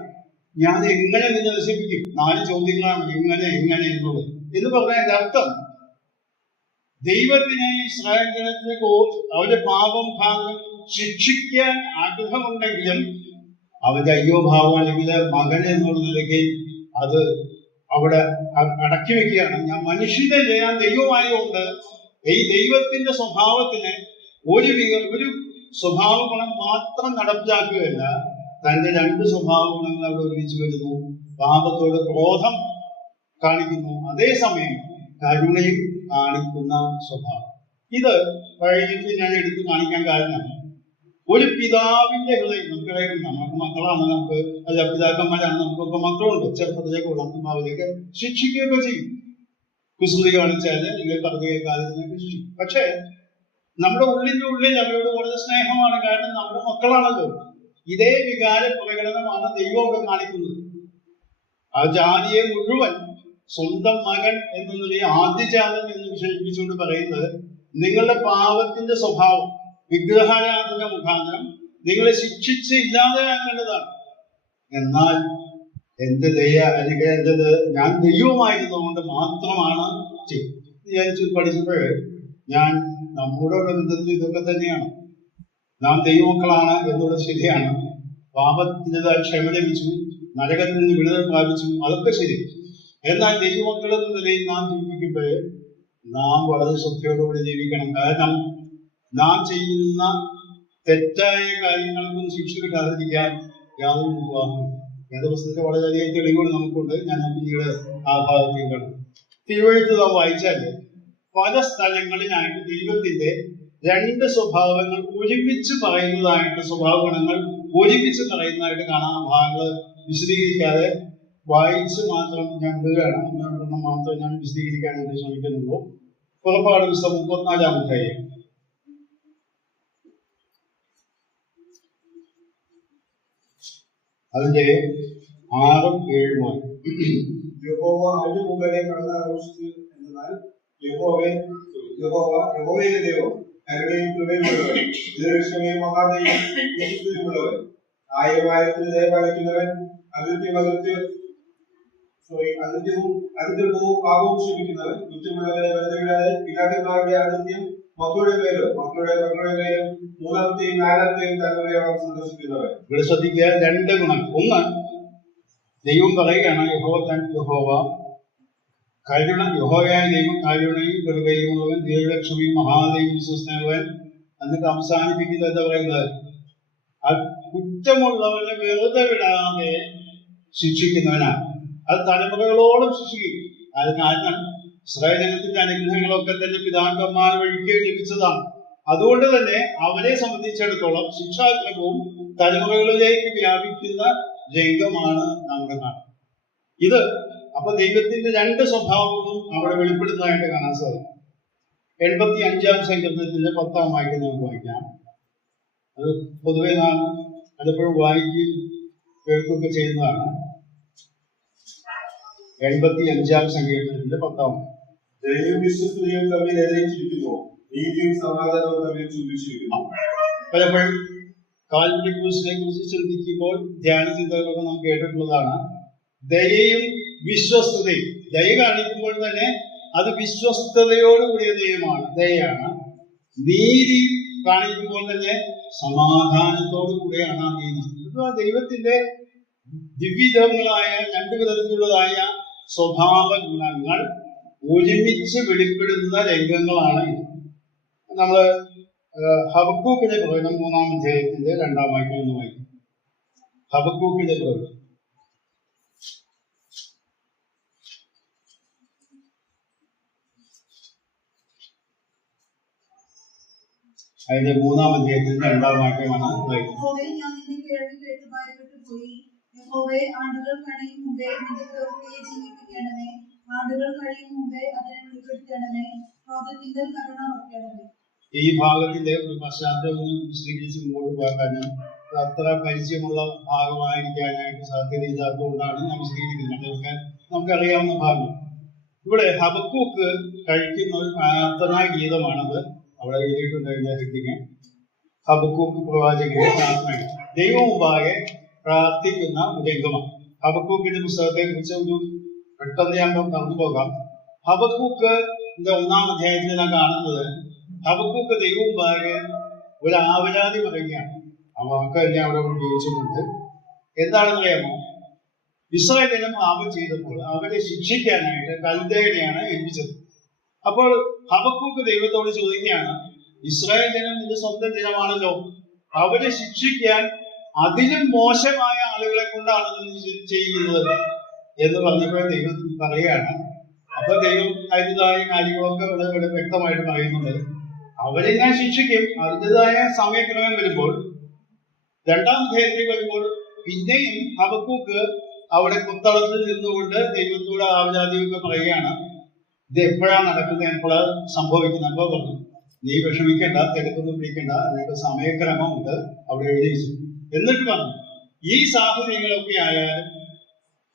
ഞാൻ എങ്ങനെ നിന്നെ നശിപ്പിക്കും? 4 ചോദ്യങ്ങളാണ് എങ്ങനെ എന്നുള്ളത്. എന്ന് പറഞ്ഞാൽ അർത്ഥം ദൈവത്തിന് ഇസ്രായേൽ ജനത്തിനെ അവരുടെ പാപം ഭാഗം ശിക്ഷിക്കാൻ ആഗ്രഹമുണ്ടെങ്കിലും അവന്റെ അയ്യോഭാവം അല്ലെങ്കിൽ മകൻ എന്നുള്ള നിലയ്ക്ക് അത് അവിടെ അടക്കി വെക്കുകയാണ്. ഞാൻ മനുഷ്യനെ ചെയ്യാൻ ദൈവമായതുകൊണ്ട് ഈ ദൈവത്തിന്റെ സ്വഭാവത്തിന് ഒരു സ്വഭാവ ഗുണം മാത്രം നടപ്പിലാക്കുകയല്ല, തന്റെ 2 സ്വഭാവ ഗുണങ്ങൾ അവിടെ ഒരുമിച്ച് വരുന്നു. പാപത്തോട് ക്രോധം കാണിക്കുന്നു, അതേസമയം കരുണയും കാണിക്കുന്ന സ്വഭാവം. ഇത് കഴിഞ്ഞിട്ട് ഞാൻ എടുത്തു കാണിക്കാൻ കാരണം, ഒരു പിതാവിന്റെ ഹൃദയം നമുക്ക് മക്കളാണ്, നമുക്ക് അല്ല പിതാക്കന്മാരാണ്, നമുക്കൊക്കെ മക്കളുണ്ട്. ചെറുപ്പത്തിലേക്ക് വളർത്തുന്നവരേക്ക് ശിക്ഷിക്കുകയൊക്കെ ചെയ്യും. കുസൃതി കാണിച്ചാല് നിങ്ങൾ പറഞ്ഞു കേൾക്കാതിരുന്നൊക്കെ ശിക്ഷിക്കും. പക്ഷെ നമ്മുടെ ഉള്ളിൽ അവരോട് വളരെ സ്നേഹമാണ്. കാരണം നമ്മുടെ മക്കളാണല്ലോ. ഇതേ വികാര പ്രകടനമാണ് ദൈവം അവിടെ കാണിക്കുന്നത്. ആ ജാതിയെ മുഴുവൻ സ്വന്തം മകൻ എന്നതിനെ ആദ്യജാതൻ എന്ന് വിശേഷിപ്പിച്ചുകൊണ്ട് പറയുന്നത്, നിങ്ങളുടെ പാപത്തിന്റെ സ്വഭാവം വിഗ്രഹാരാധന മുഖാന്തരം നിങ്ങളെ ശിക്ഷിച്ച് ഇല്ലാതെയാക്കേണ്ടതാണ്. എന്നാൽ എന്റെ ദയ അല്ലെങ്കിൽ ഞാൻ ദൈവമായിരുന്നുകൊണ്ട് മാത്രമാണ് വിചാരിച്ചു പഠിച്ചപ്പോഴ് ഞാൻ നമ്മുടെ ബന്ധത്തിൽ ഇതൊക്കെ തന്നെയാണ്. നാം ദൈവമക്കളാണ് എന്നുള്ളത് ശരിയാണ്. പാപത്തിൻ്റെതായ ക്ഷമ ലഭിച്ചു, നരകത്തിൽ നിന്ന് വിടുതൽ പ്രാപിച്ചു, അതൊക്കെ ശരി. എന്നാൽ ദൈവമക്കൾ എന്ന നിലയിൽ നാം ജീവിക്കുമ്പോൾ നാം വളരെ ശ്രദ്ധയോടുകൂടി ജീവിക്കണം. കാരണം നാം ചെയ്യുന്ന തെറ്റായ കാര്യങ്ങൾക്കും ശിക്ഷ കിട്ടാതിരിക്കാൻ യാതൊരു വിവാഹവും. വേദപുസ്തകത്തിൽ വളരെയധികം തെളിവുകൾ നമുക്കുണ്ട്. ഞാൻ പിന്നീട് ആ ഭാഗത്തേക്ക് കണ്ടു. തിരുവഴുത്ത് നാം വായിച്ചാല് പല സ്ഥലങ്ങളിലായിട്ട് ദൈവത്തിന്റെ രണ്ട് സ്വഭാവങ്ങൾ ഒരുമിച്ച് പറയുന്നതായിട്ട്, സ്വഭാവ ഗുണങ്ങൾ ഒരുമിച്ച് പറയുന്നതായിട്ട് കാണാൻ ഭാഗങ്ങൾ വിശദീകരിക്കാതെ വായിച്ച് മാത്രം ഞാൻ വിടുകയാണ്. ഒന്നെണ്ണം മാത്രം ഞാൻ വിശദീകരിക്കാനായിട്ട് ശ്രമിക്കുന്നുള്ളൂ. പുറപ്പാട് പുസ്തകം 34-ാം അധ്യായം അതിന്റെ 6-ഉം 7-ഉം യഹോവ അഴിമുഖരെ കടന്നാഘോഷിച്ചു എന്നാൽ യഹോവയുടെ ദൈവം കരുണയും കൃപയുമുള്ളവൻ, ദീർഘക്ഷമയും മഹാദയും വിശുദ്ധിയുമുള്ളവൻ, ആയിരത്തിന് ദയ പാലിക്കുന്നവൻ, അതിദ്രവവും പാപവും ക്ഷമിക്കുന്നവൻ, കുറ്റമുള്ളവരെ വെറുതെ വിടാതെ പിതാക്കന്മാരുടെ അതിഥ്യം മക്കളുടെ പേരും മക്കളുടെ മക്കളുടെ പേരും മൂന്നാമത്തെയും നാലാമത്തെയും തലമുറയോളം സന്ദർശിക്കുന്നവൻ. ഇവിടെ ശ്രദ്ധിക്കുക, രണ്ട് ഗുണം. ഒന്ന്, ദൈവം പറയുകയാണ് യഹോവ കരുണ, യഹോവയായ ദൈവം കരുണയും കൃപയും ഉള്ളവൻ, ദീർഘക്ഷമയും മഹാദയും വിശ്വസ്തനുള്ളവൻ. എന്നിട്ട് അവസാനിപ്പിക്കുന്നത് എന്താ പറയുന്നത്? കുറ്റമുള്ളവനെ വെറുതെ വിടാതെ ശിക്ഷിക്കുന്നവനാണ്. അത് തലമുറകളോളം ശിക്ഷിക്കും. അത് കാരണം ഇസ്രായേൽ ജനത്തിന്റെ അനുഗ്രഹങ്ങളൊക്കെ തന്നെ പിതാക്കന്മാർ വഴിക്ക് ലഭിച്ചതാണ്. അതുകൊണ്ട് തന്നെ അവരെ സംബന്ധിച്ചിടത്തോളം ശിക്ഷാഗ്രഹവും തലമുറകളിലേക്ക് വ്യാപിക്കുന്ന രംഗമാണ് നമ്മുടെ നാട്. ഇത് അപ്പൊ ദൈവത്തിന്റെ രണ്ട് സ്വഭാവങ്ങളും അവിടെ വെളിപ്പെടുന്നതായിട്ട് കാണാൻ സാധിക്കും. 85-ാം സങ്കീർത്തനത്തിന്റെ 10-ാം വാക്യം നമുക്ക് വായിക്കാം. അത് പൊതുവെ നാം പലപ്പോഴും വായിക്കുകയും കേൾക്കുകയൊക്കെ ചെയ്യുന്നതാണ്. 85-ാം സങ്കീർത്തനത്തിന്റെ 10-ാം വാക്യം. ദയയും വിശ്വസ്തയും തമ്മിൽ എതിരിച്ചിരിക്കുന്നു, നീതിയും സമാധാനവും തമ്മിൽ ചുംബിച്ചിരിക്കുന്നു. പലപ്പോഴും കാൽവരി ക്രൂശിനെ കുറിച്ച് ചിന്തിക്കുമ്പോൾ ധ്യാന ചിന്തകളൊക്കെ നാം കേട്ടിട്ടുള്ളതാണ്. ദയയും വിശ്വസ്തതയും. ദയ കാണിക്കുമ്പോൾ തന്നെ അത് വിശ്വസ്തതയോടുകൂടിയ ദയയാണ്. നീതി കാണിക്കുമ്പോൾ തന്നെ സമാധാനത്തോടു കൂടിയാണ് ആ നീതി. ദൈവത്തിന്റെ വിവിധങ്ങളായ രണ്ട് വിധത്തിലുള്ളതായ സ്വഭാവ ഗുണങ്ങൾ ഒരുമിച്ച് വെളിപ്പെടുന്ന രംഗങ്ങളാണ് ഇത്. നമ്മള് ഹബക്കൂക്കിന്റെ പ്രവചനം 3-ാം അധ്യായത്തിന്റെ 2-ാം വാക്യം എന്ന് വായിക്കും. ഹബക്കൂക്കിന്റെ പ്രവചനം അതിന്റെ 3-ാം അധ്യായത്തിന്റെ 2-ാം വാക്യമാണ് വായിക്കുന്നത്. ഈ ഭാഗത്തിന്റെ ഒരു പശ്ചാത്തലം വിശദീകരിച്ച് മുമ്പോട്ട് പോകാനും അത്ര പരിചയമുള്ള ഭാഗമായിരിക്കാനായിട്ട് സാധ്യതയില്ലാത്തതുകൊണ്ടാണ് ഞാൻ വിശദീകരിക്കുന്നത്. അതൊക്കെ നമുക്കറിയാവുന്ന ഭാഗം. ഇവിടെ ഹബക്കൂക്ക് കഴിക്കുന്ന ഒരു പ്രാർത്ഥനാ ഗീതമാണത്. അവിടെ എഴുതിയിട്ടുണ്ട്. എഴുതിക്കാൻ ഹബക്കൂക്ക് പ്രവാചകന്റെ പ്രാർത്ഥന, ദൈവം മുമ്പാകെ പ്രാർത്ഥിക്കുന്ന രംഗമാണ്. ഹബക്കൂക്കിന്റെ പുസ്തകത്തെ കുറിച്ച് ഒരു പെട്ടെന്ന് ഞാൻ കടന്നു പോകാം. ഹബക്കൂക്കിന്റെ 1-ാം അധ്യായത്തിൽ ഞാൻ കാണുന്നത് ഹബക്കൂക്ക് ദൈവം മുമ്പാകെ ഒരു ആവലാതി പറയുകയാണ്. ആ വാക്ക് തന്നെ അവിടെ ഉപയോഗിച്ചിട്ടുണ്ട്. എന്താണെന്നറിയാമോ? ഇസ്രായേൽ ജനം പാപം ചെയ്തപ്പോൾ അവരെ ശിക്ഷിക്കാനായിട്ട് കൽദയനെയാണ് ഏൽപ്പിച്ചത്. അപ്പോൾ ഹബക്കൂക്ക് ദൈവത്തോട് ചോദിക്കുകയാണ്, ഇസ്രായേൽ ജനം നിന്റെ സ്വന്തം ജനമാണല്ലോ, അവരെ ശിക്ഷിക്കാൻ അതിലും മോശമായ ആളുകളെ കൊണ്ടാണ് ചെയ്യുന്നത് എന്ന് പറഞ്ഞപ്പോൾ ദൈവം പറയുകയാണ്. അപ്പൊ ദൈവം അതിൻ്റെതായ കാര്യങ്ങളൊക്കെ ഇവിടെ വ്യക്തമായിട്ട് പറയുന്നുണ്ട്. അവരെ ഞാൻ ശിക്ഷിക്കും. അതിൻ്റെതായ സമയക്രമം വരുമ്പോൾ 2-ാം അധ്യായത്തിൽ വരുമ്പോൾ പിന്നെയും ഹബക്കൂക്ക് അവിടെ കുത്തളത്തിൽ നിന്നുകൊണ്ട് ദൈവത്തോട് ആവലാതിയൊക്കെ പറയുകയാണ്. ഇത് എപ്പോഴാണ് നടക്കുന്നത്, എപ്പോഴാണ് സംഭവിക്കുന്നത്? അപ്പൊ പറഞ്ഞു, നീ വിഷമിക്കേണ്ട, തിരക്കൊന്നും പിടിക്കേണ്ട, അതിനൊക്കെ സമയക്രമമുണ്ട് അവിടെ എഴുതി വെച്ചു. എന്നിട്ട് പറഞ്ഞു, ഈ സാഹചര്യങ്ങളൊക്കെ ആയാലും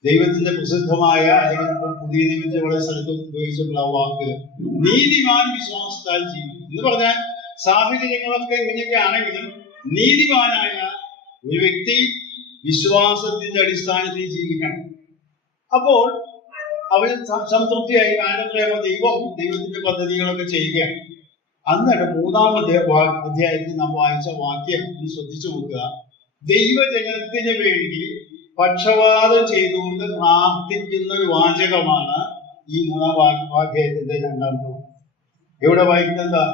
ദൈവത്തിന്റെ പ്രസിദ്ധമായ, അല്ലെങ്കിൽ പുതിയ നിയമത്തെ വളരെ സ്ഥലത്ത് ഉപയോഗിച്ചിട്ടുള്ള ആ വാക്ക് നീതിമാൻ വിശ്വാസത്താൽ ജീവിക്കും എന്ന് പറഞ്ഞാൽ സാഹചര്യങ്ങളൊക്കെ ഇങ്ങനെയൊക്കെ ആണെങ്കിലും നീതിമാനായ ഒരു വ്യക്തി വിശ്വാസത്തിന്റെ അടിസ്ഥാനത്തിൽ ജീവിക്കണം. അപ്പോൾ അവന് സംതൃപ്തിയായി. കാരണം ദൈവത്തിന്റെ പദ്ധതികളൊക്കെ ചെയ്യുകയാണ്. അന്നിട്ട് 3-ാം അധ്യായത്തിൽ നാം വായിച്ച വാക്യം ശ്രദ്ധിച്ചു നോക്കുക. ദൈവജനത്തിന് വേണ്ടി പക്ഷപാതം ചെയ്തുകൊണ്ട് പ്രാർത്ഥിക്കുന്ന ഒരു വാചകമാണ് ഈ 3-ാം അധ്യായത്തിന്റെ 2-ാമത്തെ. ഇവിടെ വായിക്കുന്നത് എന്താ?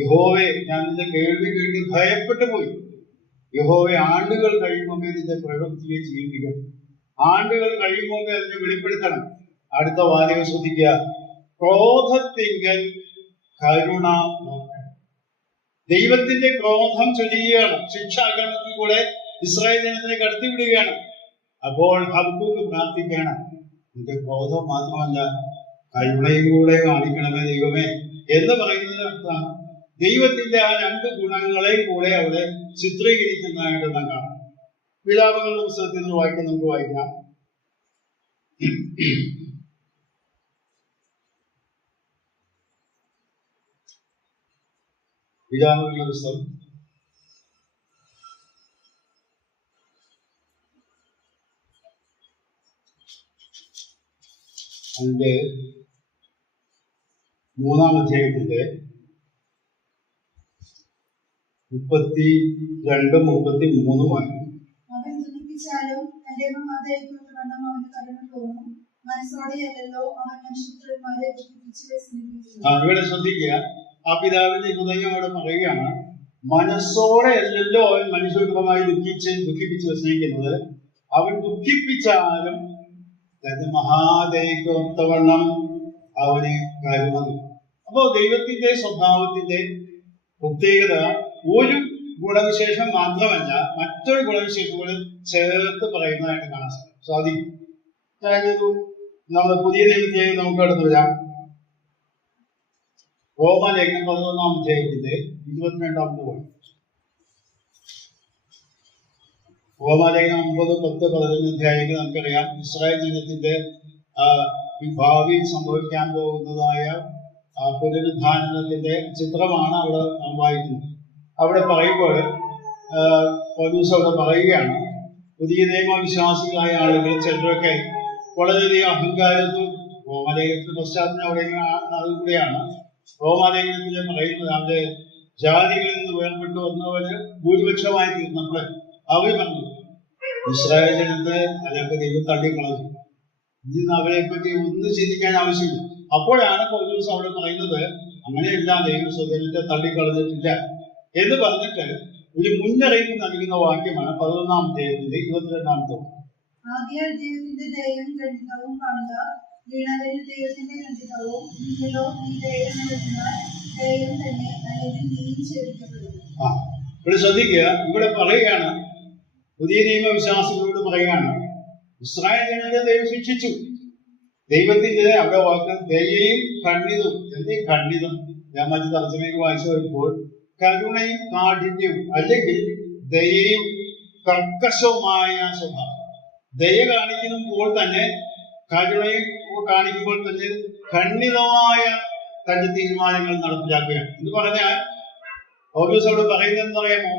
യഹോവേ, ഞാൻ നിന്റെ കേൾവി കേട്ട് ഭയപ്പെട്ടു പോയി. യഹോവ ആണ്ടുകൾ കഴിയുമ്പോൾ ഇതിന്റെ പ്രവൃത്തിയെ ജീവിപ്പിക്കണം. ആണ്ടുകൾ കഴിയുമ്പോൾ അതിനെ വെളിപ്പെടുത്തണം. അടുത്ത വാചകം ശ്രദ്ധിക്കുക. ക്രോധത്തിങ്കൽ കരുണ നോക്കണം. ദൈവത്തിന്റെ ക്രോധം ചൊല്ലുകയാണ്. ശിക്ഷാക്രമത്തിൽ കൂടെ ഇസ്രായേൽ ജനത്തിനെ കടത്തിവിടുകയാണ്. അപ്പോൾ ഹബക്കൂക്ക് പ്രാർത്ഥിക്കണം, നിന്റെ ക്രോധം മാത്രമല്ല കരുണയും കൂടെ കാണിക്കണമേ ദൈവമേ എന്ന് പറയുന്നതിന് അർത്ഥം ദൈവത്തിന്റെ ആ രണ്ട് ഗുണങ്ങളെയും കൂടെ അവിടെ ചിത്രീകരിക്കുന്നതായിട്ട് നാം കാണാം. വിലാപങ്ങളുടെ പുസ്തകത്തിൽ നിന്ന് നമുക്ക് വായിക്കാം. വിലാപങ്ങളുടെ പുസ്തകം അതിന്റെ 3-ാം അധ്യായത്തിന്റെ 32-33 വാക്യം. അവൻ ദുഃഖിപ്പിച്ചാലും തന്റെ മഹാദൈവം അവന് കരുണ തോന്നും. മനസ്സോടെയല്ലോ അവൻ മനുഷ്യന്മാരെ ദുഃഖിപ്പിച്ച്. ഇവിടെ ശ്രദ്ധിക്കുക, ആ പിതാവിന്റെ ഹൃദയം അവിടെ പറയുകയാണ്, മനസ്സോടെ അല്ലല്ലോ അവൻ മനുഷ്യപരമായി ദുഃഖിപ്പിച്ച് സ്നേഹിക്കുന്നത്. അവൻ ദുഃഖിപ്പിച്ചാലും തന്റെ മഹാദൈവത്തവണ്ണം അവന് കരുണ. അപ്പോ ദൈവത്തിന്റെ സ്വഭാവത്തിന്റെ പ്രത്യേകത ഒരു ഗുണവിശേഷം മാത്രമല്ല, മറ്റൊരു ഗുണവിശേഷം കൂടെ ചേർത്ത് പറയുന്നതായിട്ട് കാണാൻ സാധിക്കും. നമ്മുടെ പുതിയ നിയമത്തിലേക്ക് നമുക്ക് കടന്നു വരാം. റോമാലേഖനം 11-ാം അധ്യായത്തിന്റെ 22-ാമത്തെ വാക്യം. റോമാലേഖനം 9, 10, 11 അധ്യായങ്ങൾ നമുക്കറിയാം. ഇസ്രായേൽ ജനത്തിന്റെ ഭാവിയിൽ സംഭവിക്കാൻ പോകുന്നതായ പുനരുദ്ധാനത്തിന്റെ ചിത്രമാണ് അവിടെ നാം വായിക്കുന്നത്. അവിടെ പറയുമ്പോൾ പൗലോസ് അവിടെ പറയുകയാണ്, പുതിയ നിയമവിശ്വാസികളായ ആളുകൾ ചിലരൊക്കെ വളരെയധികം അഹങ്കാരത്തും റോമാലേഖനത്തിന്റെ പശ്ചാത്തലം അവിടെ അതുകൂടെയാണ്. റോമാലേഖനത്തിൽ പറയുന്നത് അവരുടെ ജാതികളിൽ നിന്ന് വേർപെട്ട് വന്നവര് ഭൂരിപക്ഷമായി തീർന്നപ്പോൾ അവർ പറഞ്ഞു ഇസ്രായേൽ ജനത്തെ അതൊക്കെ ദൈവം തള്ളിക്കളഞ്ഞു, ഇന്ന് അവരെ പറ്റി ഒന്നും ചിന്തിക്കാൻ ആവശ്യമില്ല. അപ്പോഴാണ് പൗലോസ് അവിടെ പറയുന്നത് അങ്ങനെയല്ല, ദൈവം സ്വജനത്തെ തള്ളിക്കളഞ്ഞിട്ടില്ല എന്ന് പറഞ്ഞിട്ട് ഒരു മുന്നറിയിപ്പ് നൽകുന്ന വാക്യമാണ് 11-ാം അധ്യായത്തിന്റെ 22-ാമത്തെ. ആകയാൽ ദൈവത്തിന്റെ ദയയും ഖണ്ഡിതവും കാണുക, വീണവരിൽ ദൈവത്തിന്റെ ഖണ്ഡിതവും നിന്നിലോ നീ ദയം നൽകുന്നാൽ ദയം തന്നെ അല്ലെങ്കിൽ നീയും ചേർക്കപ്പെടും. ഇവിടെ ശ്രദ്ധിക്കുക, ഇവിടെ പറയുകയാണ്, പുതിയ നിയമവിശ്വാസികളോട് പറയുകയാണ്, ഇസ്രായേൽ ജനത്തെ ദൈവം ശിക്ഷിച്ചു. ദൈവത്തിന്റെ അവിടെ വാക്ക് ദയയും ഖണ്ഡിതവും. എന്തേ ഖണ്ഡിതം? ഞാൻ മറ്റു തർജ്ജമയിൽ വായിച്ചു വരുമ്പോൾ കരുണയും കാഠിന്യവും അല്ലെങ്കിൽ ദയയും കർക്കശവുമായ സ്വഭാവം. ദയ കാണിക്കുമ്പോൾ തന്നെ കരുണയും കാണിക്കുമ്പോൾ തന്നെ ഖണ്ഡിതമായ തന്റെ തീരുമാനങ്ങൾ നടപ്പിലാക്കുകയാണ് എന്ന് പറഞ്ഞാൽ പൗലോസ് അവിടെ പറയുന്നത് എന്താ പറയാമോ?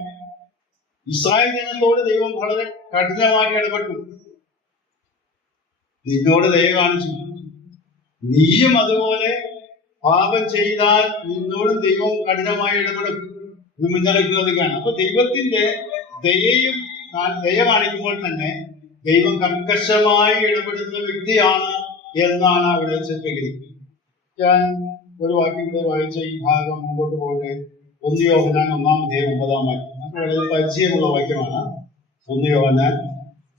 ഇസ്രായേൽ ജനത്തോട് ദൈവം വളരെ കഠിനമായി ഇടപെട്ടു. നിന്നോട് ദയ കാണിച്ചു, നീയും അതുപോലെ പാപം ചെയ്താൽ നിന്നോടും ദൈവം കഠിനമായി ഇടപെടും. ഇത് മുന്നറിയിപ്പ് നൽകുകയാണ്. അപ്പൊ ദൈവത്തിന്റെ ദയ കാണിക്കുമ്പോൾ തന്നെ ദൈവം കർക്കശമായി ഇടപെടുന്ന വ്യക്തിയാണ് എന്നാണ് അവിടെ ചിത്രീകരിക്കുന്നത്. ഞാൻ ഒരു വാക്യം കൂടെ വായിച്ച ഈ ഭാഗം മുമ്പോട്ട് പോകട്ടെ. 1 യോഹന്നാൻ 1-ാം അധ്യായം 9-ാം വാക്യം. നമുക്ക് വളരെ പരിചയമുള്ള വാക്യമാണ്. 1 യോഹന്നാൻ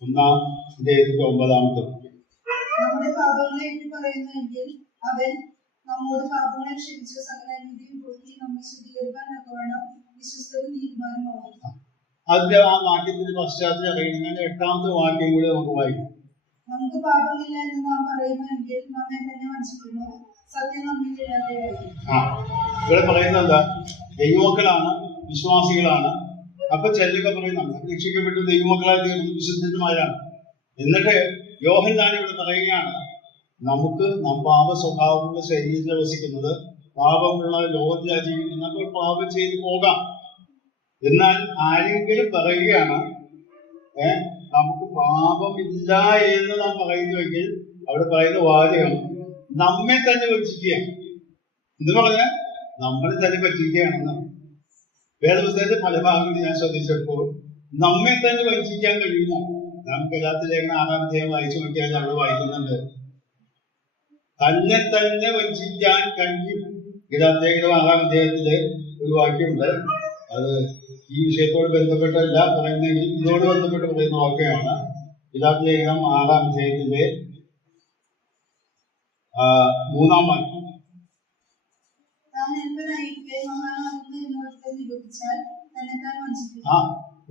1-ാം അധ്യായത്തിന്റെ 9-ാമത്തെ വാക്യം. നമ്മുടെ പാപങ്ങളെ ഏറ്റുപറയുന്നെങ്കിൽ അവൻ നമ്മോട് പാപങ്ങളെ ക്ഷമിച്ച് സകല നീതിയും പൂർത്തി നമ്മെ ശുദ്ധീകരിക്കാൻ തക്കവണ്ണം വിശ്വസ്തവും നീതിമാനുമാകും. അതിന്റെ ആ വാക്യത്തിന്റെ പശ്ചാത്തലം അറിയണമെങ്കിൽ 8-ാമത്തെ വാക്യം കൂടി നമുക്ക് വായിക്കാം. നമുക്ക് പാപമില്ല എന്ന് നാം പറയുന്നെങ്കിൽ നമ്മെ തന്നെ വഞ്ചിക്കുന്നു, സത്യം നമ്മിൽ ഇല്ലാതെയായി. ഇവിടെ പറയുന്നത് എന്താ? ദൈവമക്കളാണ്, വിശ്വാസികളാണ്. അപ്പൊ ചിലരൊക്കെ പറയും നമ്മൾ രക്ഷിക്കപ്പെട്ട് ദൈവമക്കളായി തീർന്നു, വിശുദ്ധന്മാരാണ്. എന്നിട്ട് യോഹന്നാൻ ഇവിടെ പറയുകയാണ്, നമുക്ക് പാപ സ്വഭാവമുള്ള ശരീരത്തിൽ വസിക്കുന്നത്, പാപമുള്ള ലോകത്തിലാണ് ജീവിക്കുന്നത്, നമ്മൾ പാപം ചെയ്ത് പോകാം. എന്നാൽ ആരെങ്കിലും പറയുകയാണ് നമുക്ക് പാപമില്ല എന്ന് നാം പറയുന്നുവെങ്കിൽ അവിടെ പറയുന്ന വാചകം നമ്മെ തന്നെ വഞ്ചിക്കുകയാണ്. എന്ന് പറഞ്ഞാൽ നമ്മളെ തന്നെ പറ്റിക്കുകയാണെന്ന് വേദപുസ്തകത്തിന്റെ പല ഭാഗങ്ങളിൽ ഞാൻ ശ്രദ്ധിച്ചപ്പോൾ നമ്മെ തന്നെ വഞ്ചിക്കാൻ കഴിയുമോ? നമുക്ക് എല്ലാത്തിലും 6-ാം അധ്യായം വായിച്ചു നോക്കിയാൽ അവിടെ വായിക്കുന്നുണ്ട്, തന്നെ തന്നെ വഞ്ചിക്കാൻ കഴിയും. ഗലാത്യരുടെ 6-ാം അധ്യായത്തില് ഒരു വാക്യമുണ്ട്, അത് ഈ വിഷയത്തോട് ബന്ധപ്പെട്ടല്ല പറയുന്നെങ്കിൽ ഇതോട് ബന്ധപ്പെട്ട് പറയുന്ന വാക്യമാണ്. ഗലാത്യ ലേഖനം 6-ാം അധ്യായത്തിന്റെ 3-ാം വാക്യം.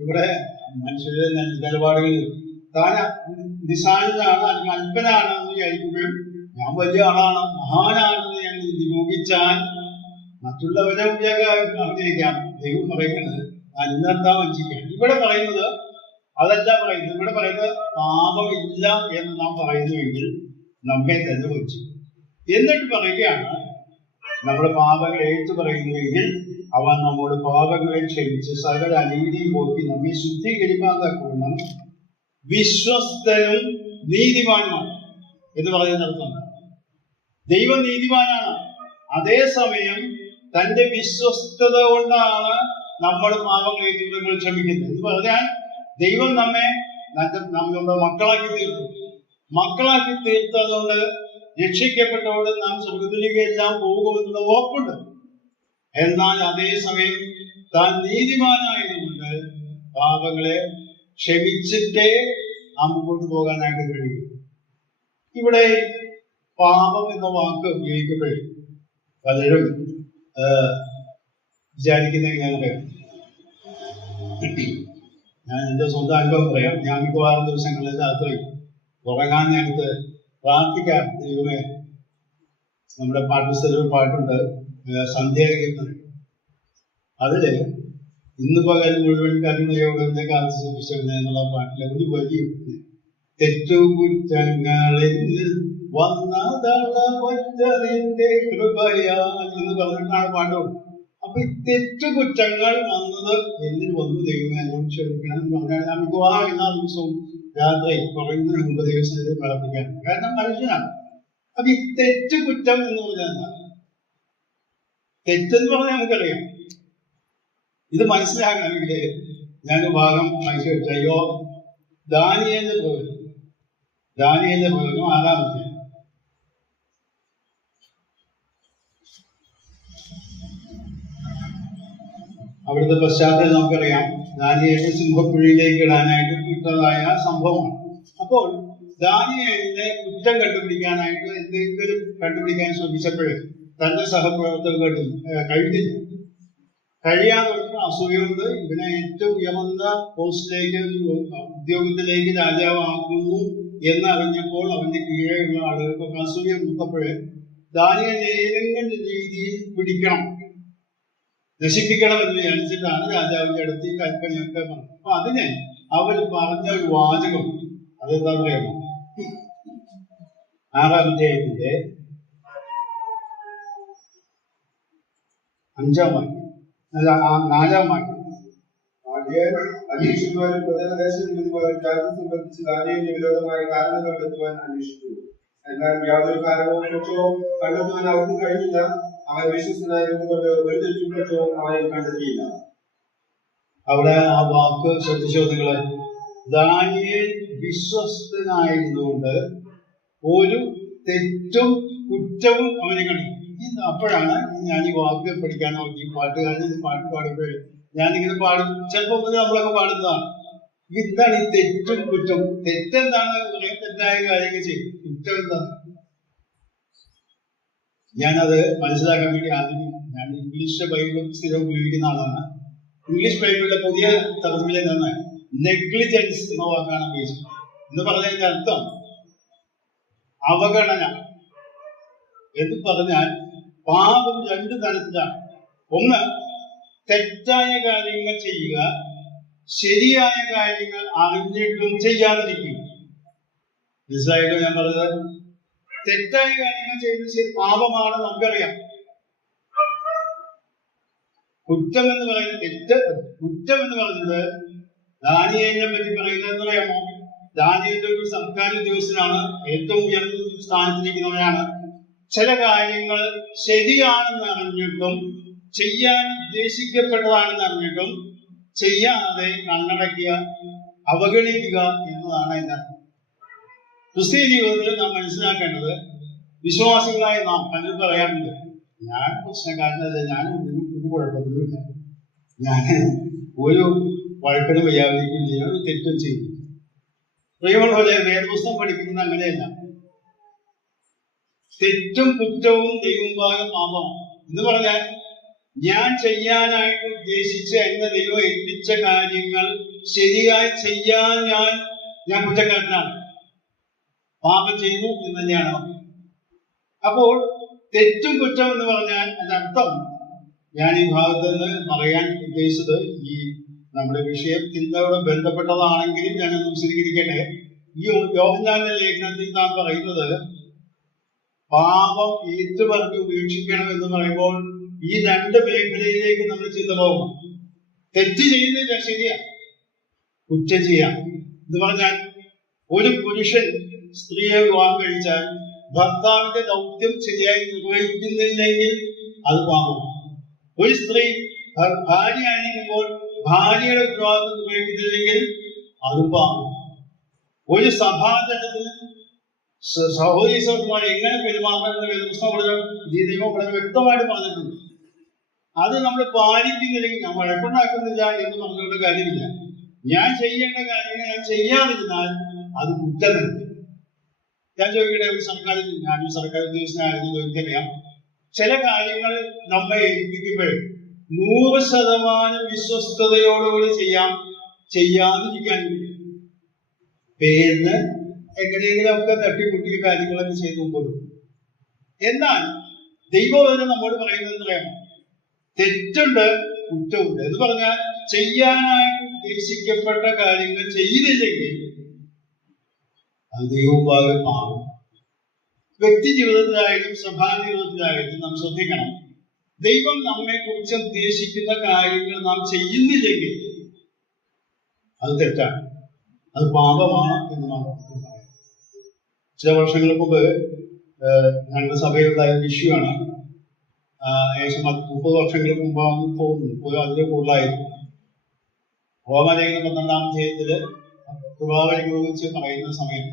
ഇവിടെ മനുഷ്യരുടെ നിലപാടുകളിൽ താൻ നിസാരനാണ് അല്ലെങ്കിൽ അല്പനാണെന്ന് വിചാരിക്കുകയും ഞാൻ വലിയ ആളാണ് മഹാനാണെന്ന് ഞാൻ നിരൂപിച്ചാൽ മറ്റുള്ളവരെ അഭിനയിക്കാം. ദൈവം പറയുന്നത് അന്നെന്താ വഞ്ചിക്കാം. ഇവിടെ പറയുന്നത് അതല്ല പറയുന്നത്. ഇവിടെ പറയുന്നത് പാപമില്ല എന്ന് നാം പറയുന്നുവെങ്കിൽ നമ്മെ തന്നെ വഞ്ചിക്കും. എന്നിട്ട് പറയുകയാണ് നമ്മുടെ പാപങ്ങൾ ഏറ്റു പറയുന്നുവെങ്കിൽ അവൻ നമ്മുടെ പാപങ്ങളെ ക്ഷമിച്ച് സകല അനീതിയും പോക്കി നമ്മെ ശുദ്ധീകരിക്കാൻ തക്കവണ്ണം വിശ്വസ്തനും നീതിമാനുമാണ് എന്ന് പറയുന്നിടത്താണ്. ദൈവം നീതിമാനാണ്. അതേസമയം തന്റെ വിശ്വസ്തത കൊണ്ടാണ് നമ്മൾ പാപങ്ങളെ ജീവിതങ്ങൾ ക്ഷമിക്കുന്നത്. എന്ന് പറഞ്ഞാൽ ദൈവം നമ്മെ നമ്മുടെ മക്കളാക്കി തീർത്തതുകൊണ്ട് രക്ഷിക്കപ്പെട്ടതോടെ നാം സ്വർഗത്തിലേക്ക് എല്ലാം പോകുമെന്നുള്ള ഉറപ്പുണ്ട്. എന്നാൽ അതേസമയം താൻ നീതിമാനായതുകൊണ്ട് പാപങ്ങളെ ക്ഷമിച്ചിട്ടേ മുമ്പോട്ട് പോകാനായിട്ട് കഴിയും. ഇവിടെ പാപം എന്ന വാക്ക് ഉപയോഗിക്കുമ്പോൾ പലരും വിചാരിക്കുന്ന ഇങ്ങനെ, ഞാൻ എൻ്റെ സ്വന്തം അനുഭവം പറയാം. ഞാൻ മിക്കവാറും ദിവസങ്ങളിൽ രാത്രി ഉറങ്ങാൻ നേരത്ത് പ്രാർത്ഥിക്കാം. ദൈവമേ, നമ്മുടെ പാഠപുസ്തകത്തിൽ പാട്ടുണ്ട് സന്ധ്യാകീർത്തനം. അതില് ഇന്ന് പകൽ മുഴുവൻ കരുണയോടെ എന്നെ കാത്തു സൂക്ഷിച്ചവനെ എന്നുള്ള പാട്ടിലെ ഒരു വലിയ തെറ്റുകുറ്റങ്ങളിൽ വന്നതളവറ്റതിന്റെ കൃപയാ എന്ന് പറഞ്ഞിട്ടാണ് പാടുന്നത്. അപ്പൊ ഈ തെറ്റുകുറ്റങ്ങൾ വന്നത് എന്നിൽ വന്നു ദൈവമേ എന്നോട് ക്ഷമിക്കണം എന്ന് പറഞ്ഞാൽ ഞാൻ മിക്കവാറും എല്ലാ ദിവസവും രാത്രി കുറയുന്നതിന് മുമ്പ് ദൈവസ്ഥയിൽ പ്രാർത്ഥിക്കാൻ. കാരണം മനുഷ്യനാണ്. അപ്പൊ ഈ തെറ്റുകുറ്റം എന്ന് പറഞ്ഞാൽ എന്താ? തെറ്റെന്ന് പറഞ്ഞാൽ നമുക്കറിയാം. ഇത് മനസ്സിലാക്കണമെങ്കിൽ ഞാൻ ഭാഗം മനസ്സിലാക്കിയോ. ദാനിയേലിന്റെ പ്രവചനം 6-ാം അധ്യായം. അവിടുത്തെ പശ്ചാത്തലം നമുക്കറിയാം. ദാനിയേലിനെ സിംഹക്കുഴിയിലേക്ക് ഇടാനായിട്ട് ഇട്ടതായ സംഭവമാണ്. അപ്പോൾ ദാനിയേലിനെ കുറ്റം കണ്ടുപിടിക്കാനായിട്ട് എന്തെങ്കിലും കണ്ടുപിടിക്കാൻ ശ്രമിച്ചപ്പോൾ തന്റെ സഹപ്രവർത്തകർക്ക് കഴിയാതെ അസൂയുണ്ട്. ഇവനെ ഏറ്റവും ഉയർന്ന പോസ്റ്റിലേക്ക് ഉദ്യോഗത്തിലേക്ക് രാജാവാക്കുന്നു എന്നറിഞ്ഞപ്പോൾ അവന്റെ കീഴെയുള്ള ആളുകൾക്കൊക്കെ അസൂയ മൂത്തപ്പോഴേ ദാനിയേലിനെ ഏതെങ്കിലും രീതിയിൽ പിടിക്കണം, നശിപ്പിക്കണം എന്ന് വിചാരിച്ചിട്ടാണ് രാജാവിന്റെ അടുത്ത് ഈ കൽപ്പനയൊക്കെ പറഞ്ഞത്. അപ്പൊ അതിനെ അവർ പറഞ്ഞ ഒരു വാചകം അതെന്താ പറയുക? 6-ാം അധ്യായത്തിന്റെ 5-ാം വാക്യം, 4-ാം വാക്യം. അന്വേഷിക്കുവാനും പ്രധാനദേശമാരും ജാതി സംബന്ധിച്ച് ദാനിയേലിന് വിരോധമായ കാരണം കണ്ടെത്തുവാൻ അന്വേഷിച്ചു. എന്നാൽ യാതൊരു കാരണവും കുറ്റവും കണ്ടെത്തുവാൻ അവർക്ക് കഴിഞ്ഞില്ല. അവൻ വിശ്വസ്തനായിരുന്നുകൊണ്ട് ഒരു തെറ്റും കുറ്റവും അവനെ കണ്ടെത്തിയില്ല. അവിടെ ആ വാക്ക് ശ്രദ്ധിച്ചോ നിങ്ങള്? ദാനിയേൽ വിശ്വസ്തനായിരുന്നുകൊണ്ട് ഒരു തെറ്റും കുറ്റവും അവനെ കണ്ടു. അപ്പോഴാണ് ഞാൻ ഈ വാക്ക് പഠിക്കാൻ നോക്കി. പാട്ടുകാരൻ പാട്ട് പാടുമ്പോൾ ഞാനിങ്ങനെ പാടും. ചിലപ്പോൾ നമ്മളൊക്കെ പാടുന്നതാണ്. എന്താണ് ഈ തെറ്റും കുറ്റം? തെറ്റെന്താണ്? കുറെ തെറ്റായ കാര്യങ്ങൾ ചെയ്യും. കുറ്റം എന്താണ്? ഞാനത് മനസ്സിലാക്കാൻ വേണ്ടി ആദ്യം ഞാൻ ഇംഗ്ലീഷ് ബൈബിൾ സ്ഥിരം ഉപയോഗിക്കുന്ന ആളാണ്. ഇംഗ്ലീഷ് ബൈബിളിലെ പുതിയ തർജ്ജമയിൽ നിന്ന് നെഗ്ലിജൻസ് എന്ന വാക്കാണ് ഉപയോഗിച്ചത്. എന്ന് പറഞ്ഞതിന്റെ അർത്ഥം അവഗണന എന്ന് പറഞ്ഞാൽ പാപം 2 തരത്തിലാണ്. ഒന്ന്, തെറ്റായ കാര്യങ്ങൾ ചെയ്യുക, ശരിയായ കാര്യങ്ങൾ അറിഞ്ഞിട്ടും ചെയ്യാതിരിക്കുക. മനസ്സിലായിട്ടോ ഞാൻ പറഞ്ഞത്? തെറ്റായ കാര്യങ്ങൾ ചെയ്യുന്നത് ശരി പാപമാണ്, നമുക്കറിയാം. കുറ്റം എന്ന് പറയുന്നത് ദാനിയേലിനെ പറ്റി പറയുന്നത് എന്നറിയാമോ? ദാനിയേലിന്റെ ഒരു സർക്കാർ ഉദ്യോഗസ്ഥനാണ്, ഏറ്റവും ഉയർന്ന സ്ഥാനത്തിരിക്കുന്നവനാണ്. ചില കാര്യങ്ങൾ ശരിയാണെന്ന് അറിഞ്ഞിട്ടും ചെയ്യാൻ ഉദ്ദേശിക്കപ്പെട്ടതാണെന്ന് അറിഞ്ഞിട്ടും ചെയ്യാതെ കണ്ണടയ്ക്കുക, അവഗണിക്കുക എന്നതാണ് അതിന്റെ അർത്ഥം. ക്രിസ്തീയ ജീവിതത്തിൽ നാം മനസ്സിലാക്കേണ്ടത്, വിശ്വാസികളായി നാം പലരും പറയാറുണ്ട്, ഞാൻ പ്രശ്നക്കാരനല്ല, ഞാൻ ഒന്നിനും ഒരു കുഴപ്പത്തിലുമില്ല. ഞാൻ ഒരു വഴക്കിന് വയ്യാതിരിക്കുകയും ഒരു തെറ്റും ചെയ്തു. പ്രിയമുള്ളവരെ, വേദപുസ്തകം പഠിക്കുന്നത് അങ്ങനെയല്ല. തെറ്റും കുറ്റവും ദൈവമുമ്പാകെ പാപമാണ് എന്ന് പറഞ്ഞാൽ, ഞാൻ ചെയ്യാനായിട്ട് ഉദ്ദേശിച്ച എന്റെ ദൈവം ഏൽപ്പിച്ച കാര്യങ്ങൾ ശരിയായി ചെയ്യാൻ ഞാൻ കുറ്റക്കാരനാണ്, പാപം ചെയ്തു എന്ന് തന്നെയാണ്. അപ്പോൾ തെറ്റും കുറ്റം എന്ന് പറഞ്ഞാൽ അതിനർത്ഥം, ഞാൻ ഈ ഭാഗത്ത് നിന്ന് പറയാൻ ഉദ്ദേശിച്ചത്, ഈ നമ്മുടെ വിഷയത്തിനോട് ബന്ധപ്പെട്ടതാണെങ്കിലും ഞാനൊന്ന് വിശദീകരിക്കട്ടെ. ഈ യോഹന്നാന്റെ ലേഖനത്തിൽ നാം പറയുന്നത് പാപം ഏറ്റുപറഞ്ഞ് ഉപേക്ഷിക്കണം എന്ന് പറയുമ്പോൾ ഈ രണ്ട് മേഖലയിലേക്ക് നമ്മൾ ചിന്ത പോകും. തെറ്റ് ചെയ്യുന്നില്ല, ശരിയാ, കുറ്റം ചെയ്യാം എന്ന് പറഞ്ഞാൽ, ഒരു പുരുഷൻ സ്ത്രീയെ വിവാഹം കഴിച്ചാൽ ഭർത്താവിന്റെ ദൗത്യം ശരിയായി നിർവഹിക്കുന്നില്ലെങ്കിൽ അത് പാപം. ഒരു സ്ത്രീ ഭാര്യ ആയിരിക്കുമ്പോൾ ഭാര്യയുടെ ഉത്തരവാദിത്വം നിർവഹിക്കുന്നില്ലെങ്കിൽ അത് പാപം. ഒരു സഭാതലത്തിൽ സഹോദരി സഹോദരന്മാരെ എങ്ങനെ പെരുമാറണമെന്ന് ദൈവം വളരെ വ്യക്തമായിട്ട് പറഞ്ഞിട്ടുണ്ട്. അത് നമ്മൾ പാലിക്കുന്നില്ലെങ്കിൽ, ഞാൻ വഴക്കുണ്ടാക്കുന്നില്ല എന്ന് പറഞ്ഞുകൊണ്ട് കാര്യമില്ല. ഞാൻ ചെയ്യേണ്ട കാര്യങ്ങൾ ഞാൻ ചെയ്യാതിരുന്നാൽ അത് കുറ്റം തന്നെ. ഞാൻ ചോദിക്കട്ടെ, ഞാനൊരു സർക്കാർ ഉദ്യോഗസ്ഥനായിരുന്നു, എനിക്കറിയാം, ചില കാര്യങ്ങൾ നമ്മെ ഏൽപ്പിക്കുമ്പോൾ 100% വിശ്വസ്തയോടുകൂടി ചെയ്യാതിരിക്കാൻ പേരിന് എങ്ങനെയെങ്കിലും ഒക്കെ തട്ടിമുട്ടിയ കാര്യങ്ങളൊക്കെ ചെയ്തു പോകും. എന്നാൽ ദൈവവചനം നമ്മോട് പറയുന്നത് പറയാം, തെറ്റുണ്ട് കുറ്റമുണ്ട് എന്ന് പറഞ്ഞാൽ, ചെയ്യാനായിട്ട് ഉദ്ദേശിക്കപ്പെട്ട കാര്യങ്ങൾ ചെയ്തില്ലെങ്കിൽ അത് ദൈവമുമ്പാകെ പാപം. വ്യക്തി ജീവിതത്തിലായാലും സഭാ ജീവിതത്തിലായാലും നാം ശ്രദ്ധിക്കണം, ദൈവം നമ്മെ കുറിച്ച് ഉദ്ദേശിക്കുന്ന കാര്യങ്ങൾ നാം ചെയ്യുന്നില്ലെങ്കിൽ അത് തെറ്റാണ്, അത് പാപമാണ് എന്ന് നാം പറയാം. ചില വർഷങ്ങൾക്ക് മുമ്പ് ഞങ്ങളുടെ സഭയിലുണ്ടായ ഇഷ്യൂ ആണ്. ഏകദേശം 30 വർഷങ്ങൾക്ക് മുമ്പാണെന്ന് തോന്നുന്നു, അതിന് കൂടുതലായിരുന്നു. റോമലേഖനം 12-ാം അധ്യായത്തില് കൃപാവലികളെ കുറിച്ച് പറയുന്ന സമയം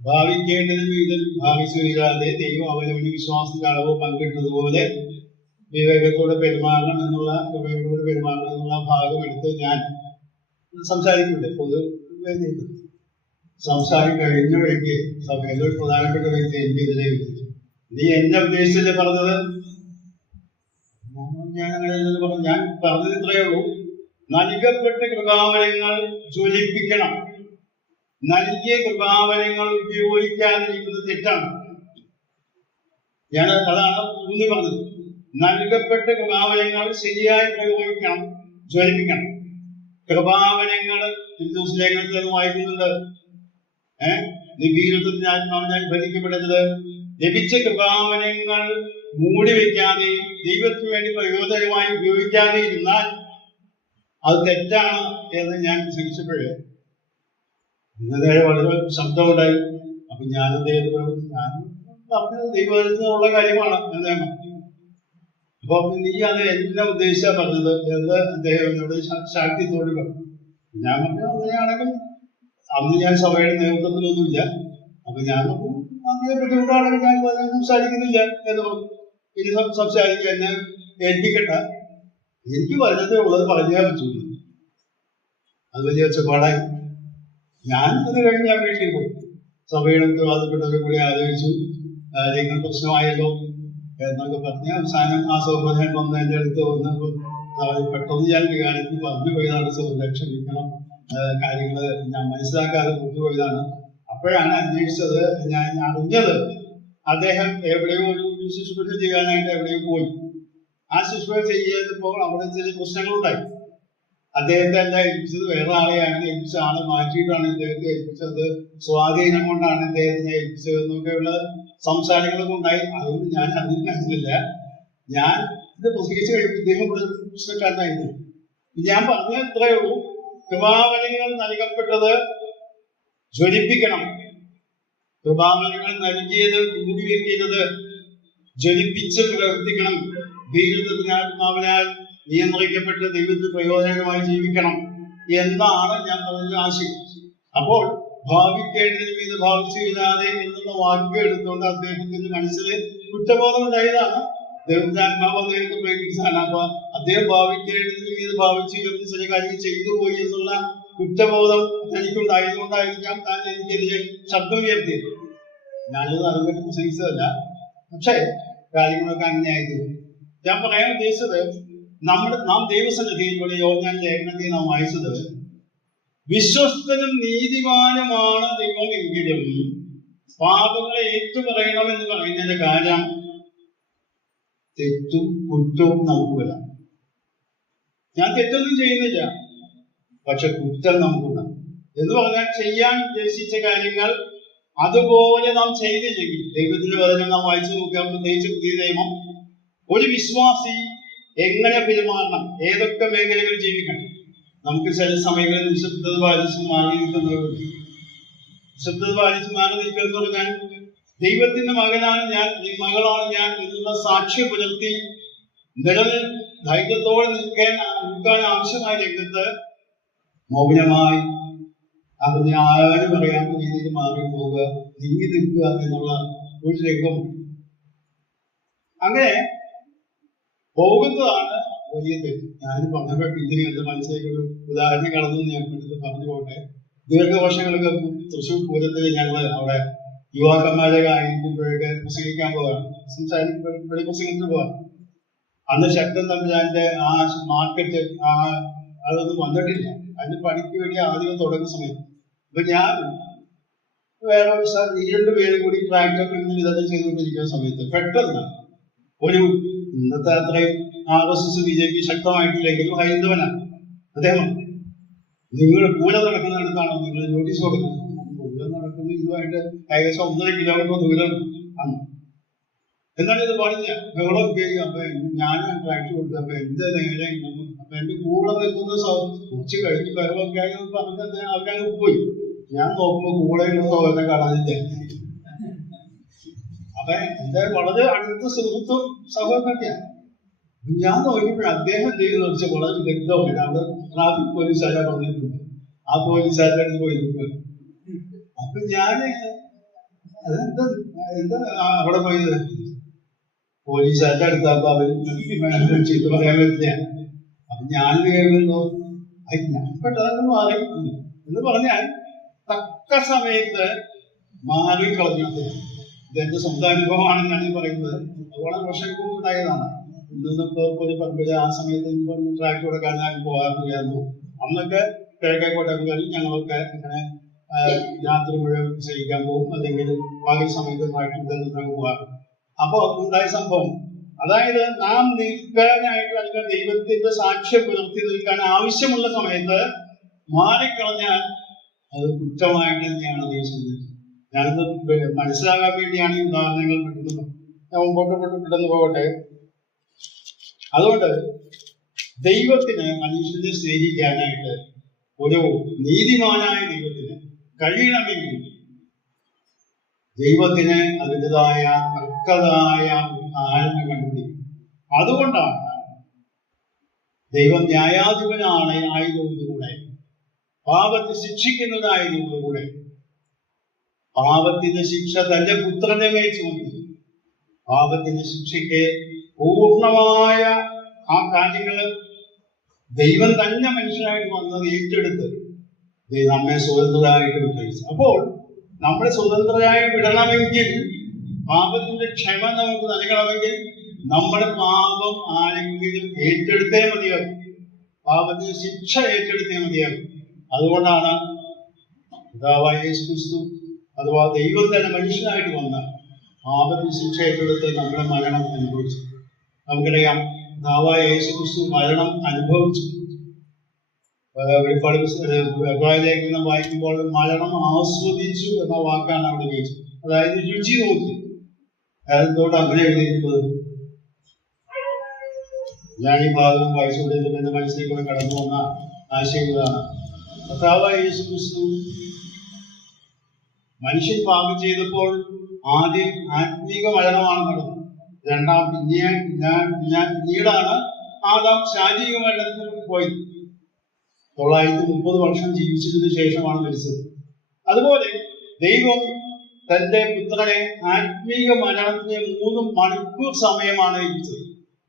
ഭാവിക്കേണ്ടത് വീതം ഭാവിച്ചുവരാതെ ദൈവം അവനവന് വിശ്വാസത്തിന്റെ അളവ് പങ്കിട്ടതുപോലെ വിവേകത്തോടെ പെരുമാറണം എന്നുള്ള ഭാഗം എടുത്ത് ഞാൻ സംസാരിക്കുന്നുണ്ട്. പൊതുവേദിയിൽ സംസാരം കഴിഞ്ഞ വഴിക്ക് സഭയിലെ ഒരു പ്രധാനപ്പെട്ട വ്യക്തി എനിക്കെതിരെ നീ എന്നെ ഉദ്ദേശിച്ചല്ലേ പറഞ്ഞത്? ഞാൻ പറഞ്ഞത് ഇത്രയേ ഉള്ളൂ, നൽകപ്പെട്ട കൃപാവരങ്ങൾ ജ്വലിപ്പിക്കണം, നൽകിയ കൃപാവരങ്ങൾ ഉപയോഗിക്കാതിരിക്കുന്നത് തെറ്റാണ്. അതാണ് ഊന്നി പറഞ്ഞത്. നൽകപ്പെട്ട കൃപാവരങ്ങൾ ശരിയായി പ്രയോഗിക്കണം, ജ്വലിപ്പിക്കണം. കൃപാവരങ്ങൾ ലേഖനത്തിൽ വായിക്കുന്നുണ്ട്. നിബീരത്വത്തിന് ആത്മാവിനാൽ ഭരിക്കപ്പെടുന്നത് ലഭിച്ച കൃപാവരങ്ങൾ മൂടി വെക്കാതെയും ദൈവത്തിന് വേണ്ടി പ്രയോജനമായി ഉപയോഗിക്കാതെ ഇരുന്നാൽ അത് തെറ്റാണ് എന്ന് ഞാൻ ശ്രമിച്ചപ്പോഴേ ഇന്നലെ വളരെ ശബ്ദമുണ്ടായി. അപ്പൊ ഞാൻ അദ്ദേഹത്തോട് ഞാൻ പറഞ്ഞത് ദൈവത്തിനുള്ള കാര്യമാണ് എന്ന്. അപ്പൊ നീ അത് എന്നെ ഉദ്ദേശിച്ചാ പറഞ്ഞത് എന്ന് അദ്ദേഹം എന്നോട് ശാക്തിത്തോട് പറഞ്ഞു. ഞാൻ പറഞ്ഞു, അങ്ങനെയാണെങ്കിൽ അന്ന് ഞാൻ സഭയുടെ നേതൃത്വത്തിലൊന്നുമില്ല, അപ്പൊ ഞാൻ അങ്ങനെ ബുദ്ധിമുട്ടാണെങ്കിൽ ഞാൻ സംസാരിക്കുന്നില്ല എന്ന് പറഞ്ഞു. ഇനി സംസാരിക്കുക, എന്നെ ഏൽപ്പിക്കട്ട, എനിക്ക് വരുന്നതേ ഉള്ളത് പറഞ്ഞേ പറ്റൂ. അത് വലിയ ഒച്ചപ്പാടായി. ഞാൻ അത് കഴിഞ്ഞ് ഞാൻ വീട്ടിൽ പോയി സഭയുടെ ഉത്തരവാദപ്പെട്ടവരെ കൂടി ആലോചിച്ചു. കാര്യങ്ങൾ പ്രശ്നമായല്ലോ എന്നൊക്കെ പറഞ്ഞ് അവസാനം ആ സൗകര്യം വന്ന് എൻ്റെ അടുത്ത് വന്നപ്പോൾ പെട്ടെന്ന് ഞാൻ കാര്യത്തിൽ പറഞ്ഞു പോയതാണ്. ക്ഷമിക്കണം, കാര്യങ്ങൾ ഞാൻ മനസ്സിലാക്കാതെ കൊണ്ടുപോയതാണ്. അപ്പോഴാണ് അന്വേഷിച്ചത്, ഞാൻ അറിഞ്ഞത് അദ്ദേഹം എവിടെയോ ഒരു ശുശ്രൂഷ ചെയ്യാനായിട്ട് എവിടെയോ പോയി. ആ ശുശ്രൂഷ ചെയ്യുമ്പോൾ അവിടെ ചില പ്രശ്നങ്ങളുണ്ടായി. അദ്ദേഹത്തെ അല്ല ഏൽപ്പിച്ചത്, വേറെ ആളെയാണ് ഏൽപ്പിച്ച. ആളെ മാറ്റിയിട്ടാണ് ഇദ്ദേഹത്തെ ഏൽപ്പിച്ചത്, സ്വാധീനം കൊണ്ടാണ് ഇദ്ദേഹത്തിനെ ഏൽപ്പിച്ചത് എന്നൊക്കെയുള്ള സംസാരങ്ങളൊക്കെ ഉണ്ടായി. അതുകൊണ്ട് ഞാൻ അറിഞ്ഞില്ല. ഞാൻ ഇത് പ്രസംഗിച്ച് കഴിയുമ്പോൾ ഇദ്ദേഹം പ്രശ്നക്കാരനായിരുന്നു. ഞാൻ പറഞ്ഞ ഇത്രയേ ഉള്ളൂ, കൃപാവരങ്ങൾ നൽകപ്പെട്ടത് ജ്വലിപ്പിക്കണം, കൃപാവരങ്ങൾ നൽകിയത് മൂടി വെക്കുന്നത് ജ്വലിപ്പിച്ച് പ്രവർത്തിക്കണം. ദൈവത്തിനാത്മാവിനാൽ നിയന്ത്രിക്കപ്പെട്ട് ദൈവത്തിന് പ്രയോജനകരമായി ജീവിക്കണം എന്നാണ് ഞാൻ പറഞ്ഞ ആശയം. അപ്പോൾ ഭാവിക്കേണ്ടതിനും ഇത് ഭാവിച്ചു ഇല്ലാതെ എന്നുള്ള വാക്യം എടുത്തുകൊണ്ട് അദ്ദേഹത്തിന്റെ മനസ്സിൽ കുറ്റബോധം ഉണ്ടായതാണ്. ദൈവത്തിന്റെ ആത്മാവ് അദ്ദേഹത്തെ പ്രേരിപ്പിച്ചതാണ്. അപ്പൊ അദ്ദേഹം ഭാവിക്കേണ്ടതിനും ഇത് ഭാവിച്ചു എന്ന് ചില കാര്യങ്ങൾ ചെയ്തു പോയി എന്നുള്ള കുറ്റബോധം എനിക്കുണ്ടായതുകൊണ്ടായിരിക്കാം താൻ എനിക്കെതിരെ ശബ്ദം ഉയർത്തിയത്. ഞാനത് അറിഞ്ഞിട്ട് പ്രസംഗിച്ചതല്ല, പക്ഷേ കാര്യങ്ങളൊക്കെ അങ്ങനെയായിരുന്നു. ഞാൻ പറയാൻ ഉദ്ദേശിച്ചത്, നാം ദൈവസന്നിധിയിലൂടെ യോഹന്നാൻ ലേഖനത്തിൽ നാം വായിച്ചത്, വിശ്വസ്തനും നീതിമാനുമാണ് ദൈവമെങ്കിലും പാപങ്ങളെ ഏറ്റുപറയണമെന്ന് പറയുന്നതിന്റെ കാര്യം തെറ്റും കുറ്റവും നമുക്ക് വരാം. ഞാൻ തെറ്റൊന്നും ചെയ്യുന്നില്ല, പക്ഷെ കുറ്റം നമുക്കുണ്ടാകും. എന്ന് പറഞ്ഞാൽ ചെയ്യാൻ ഉദ്ദേശിച്ച കാര്യങ്ങൾ അതുപോലെ നാം ചെയ്തില്ലെങ്കിൽ, ദൈവത്തിന്റെ വചനം നാം വായിച്ചു നോക്കാം, പ്രത്യേകിച്ച് പുതിയ നിയമം, ഒരു വിശ്വാസി എങ്ങനെ പെരുമാറണം, ഏതൊക്കെ മേഖലകളിൽ ജീവിക്കണം. നമുക്ക് ചില സമയങ്ങളിൽ നിശബ്ദത പാലിച്ച് മാറി നിൽക്കുന്നവരുണ്ട്. നിശബ്ദത പാലിച്ച് മാറി നിൽക്കുക എന്ന് പറഞ്ഞാൽ ദൈവത്തിന്റെ മകനാണ് ഞാൻ, മകളാണ് ഞാൻ എന്നുള്ള സാക്ഷ്യം പുലർത്തി ധൈര്യത്തോടെ നിൽക്കാൻ ആവശ്യമായ രംഗത്ത് മൗനമായി അതിന് ആരും പറയാത്ത രീതിയിൽ മാറി പോവുക, നീങ്ങി നിൽക്കുക എന്നുള്ള ഒരു രംഗമുണ്ട്. അങ്ങനെ പോകുന്നതാണ് വലിയ തെറ്റ്. ഞാനിത് പറഞ്ഞപ്പോൾ പിന്നീട് എന്റെ മനസ്സിലേക്ക് ഒരു ഉദാഹരണം കടന്നു ഞാൻ പറഞ്ഞു പോട്ടെ. ദീർഘവർഷങ്ങൾക്ക് തൃശ്ശൂർ പൂരത്തിൽ ഞങ്ങൾ അവിടെ യുവാക്കന്മാരൊക്കെ ആയിരിക്കുമ്പോഴൊക്കെ പ്രസംഗിക്കാൻ പോകാം, ഇവിടെ പ്രസംഗിച്ചിട്ട് പോകാം. അന്ന് ശക്തൻ തമ്പുരാന്റെ ആ മാർക്കറ്റ് അതൊന്നും വന്നിട്ടില്ല. അതിന് പണിക്ക് വേണ്ടി ആദ്യം തുടങ്ങുന്ന സമയത്ത് അപ്പൊ ഞാൻ വേറെ 2 പേരും കൂടി ട്രാക്ടർ പിന്നിൽ ഇതൊക്കെ ചെയ്തുകൊണ്ടിരിക്കുന്ന സമയത്ത് പെട്ടെന്ന് ഒരു ഇന്നത്തെ അത്രയും RSS BJP ശക്തമായിട്ടില്ലെങ്കിലും ഹൈന്ദവനാണ് അദ്ദേഹം, നിങ്ങൾ പൂര നടക്കുന്നിടത്താണോ നിങ്ങൾ നോട്ടീസ് കൊടുക്കുന്നത്? പൂര നടക്കുന്ന ഇതുമായിട്ട് ഏകദേശം 1.5 കിലോമീറ്റർ ദൂരം ആണ്. എന്നാലും ഇത് പാടില്ല, ബഹളം കേൾക്കും. അപ്പൊ ഞാൻ ട്രാക്ടർ കൊടുത്തു. അപ്പൊ എന്റെ നേരെ അപ്പൊ എന്റെ കൂടെ നിൽക്കുന്ന കുറച്ച് കഴിഞ്ഞ് ബഹളമൊക്കെ ആയി പറഞ്ഞ ആൾക്കാർ പോയി. ഞാൻ നോക്കുമ്പോ കൂടെയുള്ള സഹോദരനെ കാണാനില്ല. അപ്പൊ എന്റെ വളരെ അടുത്ത സുഹൃത്തും സഹോദരനൊക്കെയാണ്. ഞാൻ നോക്കിയപ്പോൾ അദ്ദേഹം ചെയ്ത് വെച്ചാൽ വളരെ വ്യക്തമായിട്ട് അവിടെ ട്രാഫിക് പോലീസുകാരെ പറഞ്ഞിട്ടുണ്ട്. ആ പോലീസുകാരുടെ അടുത്ത് പോയി നിൽക്കുക. അപ്പൊ ഞാന് എന്താ അവിടെ പോയത് പോലീസുകാരുടെ അടുത്താകുമ്പോ അവര് ചീത്ത പറയാൻ പറ്റില്ല. അപ്പൊ ഞാൻ കേൾക്കുന്നു ഞാൻ പെട്ടെന്ന് മാറി എന്ന് പറഞ്ഞാൽ തക്ക സമയത്ത് മാറിക്കളഞ്ഞത്. ഇതെന്റെ സ്വന്തം അനുഭവമാണ് ഞാൻ പറയുന്നത്. അതുപോലെ വർഷങ്ങൾക്ക് മുമ്പ് ഉണ്ടായതാണ്. ഇന്നിപ്പോ ഒരു പമ്പില് ആ സമയത്ത് ട്രാക്ടർ കൊടുക്കാൻ ഞാൻ പോകാറില്ലായിരുന്നു. അന്നൊക്കെ കിഴക്കേക്കോട്ടക്കാർ ഞങ്ങളൊക്കെ ഇങ്ങനെ രാത്രി മുഴുവൻ സഹിക്കാൻ പോകും, അല്ലെങ്കിൽ പകൽ സമയത്ത് ട്രാക്ടർ തന്നെ പോകാറുണ്ട്. അപ്പൊ ഉണ്ടായ സംഭവം, അതായത് നാം നിൽക്കാനായിട്ട് അല്ലെങ്കിൽ ദൈവത്തിന്റെ സാക്ഷ്യം പുലർത്തി നിൽക്കാൻ ആവശ്യമുള്ള സമയത്ത് മാറിക്കളഞ്ഞാൽ അത് കുറ്റമായിട്ട് തന്നെയാണ് ഉദ്ദേശിക്കുന്നത്. ഞാനിത് മനസ്സിലാകാൻ വേണ്ടിയാണ് ഈ ഉദാഹരണങ്ങൾ പെട്ടെന്ന് ഞാൻ മുമ്പോട്ട് പെട്ടെന്ന് പോകട്ടെ. അതുകൊണ്ട് ദൈവത്തിന് മനുഷ്യനെ സ്നേഹിക്കാനായിട്ട്, ഒരു നീതിമാനായ ദൈവത്തിന് കഴിയണമെങ്കിൽ ദൈവത്തിന് അതിൻ്റെതായ തക്കതായ കാരണം കണ്ടുപിടിക്കും. അതുകൊണ്ടാണ് ദൈവം ന്യായാധിപനാണ് ആയതോടുകൂടെ, പാപത്തെ ശിക്ഷിക്കുന്നതായതോടുകൂടെ, പാപത്തിന്റെ ശിക്ഷ തന്റെ പുത്രന്റെ മേൽ ചുമത്തി പാപത്തിന്റെ ശിക്ഷയ്ക്ക് പൂർണ്ണമായ ആ കാര്യങ്ങള് ദൈവം തന്നെ മനുഷ്യനായിട്ട് വന്നത് ഏറ്റെടുത്ത് നമ്മെ സ്വതന്ത്രരായിട്ട് വിട്ടയച്ചു. അപ്പോൾ നമ്മളെ സ്വതന്ത്രരായി വിടണമെങ്കിൽ, പാപത്തിന്റെ ക്ഷമ നമുക്ക് നൽകണമെങ്കിൽ നമ്മുടെ പാപം ആരെങ്കിലും ഏറ്റെടുത്തേ മതിയാകും, പാപത്തിന്റെ ശിക്ഷ ഏറ്റെടുത്തേ മതിയാകും. അതുകൊണ്ടാണ് പിതാവായ യേശു ക്രിസ്തു അഥവാ ദൈവം തന്നെ മനുഷ്യനായിട്ട് വന്ന പാപത്തിന്റെ ശിക്ഷ ഏറ്റെടുത്ത് നമ്മുടെ മരണം അനുഭവിച്ചു. നമുക്കറിയാം, പിതാവായ യേശു ക്രിസ്തു മരണം അനുഭവിച്ചു. ലേഖനം വായിക്കുമ്പോൾ മരണം ആസ്വദിച്ചു എന്ന വാക്കാണ് അവിടെ ഉപയോഗിച്ചത്. അതായത് രുചി നോക്കി. അതുകൊണ്ട് അങ്ങനെ എഴുതിയിരിക്കുന്നത്. ഞാൻ ഈ ഭാഗം വായിച്ചുകൊണ്ടിരുന്നപ്പോൾ എന്റെ മനസ്സിലേക്ക് കൂടെ കടന്നു വന്ന ആശയങ്ങളാണ്. കർത്താവായ യേശു ക്രിസ്തു മനുഷ്യൻ പാപം ചെയ്തപ്പോൾ ആദ്യം ആത്മീക മരണമാണ് നടന്നത്. പിന്നീടാണ് ആദാം ശാരീരിക മരണത്തിൽ പോയി. 930 വർഷം ജീവിച്ചതിന് ശേഷമാണ് മരിച്ചത്. അതുപോലെ ദൈവം തന്റെ പുത്രനെ ആത്മീക മരണത്തിന് 3 മണിക്കൂർ സമയമാണ് ഇരിച്ചത്.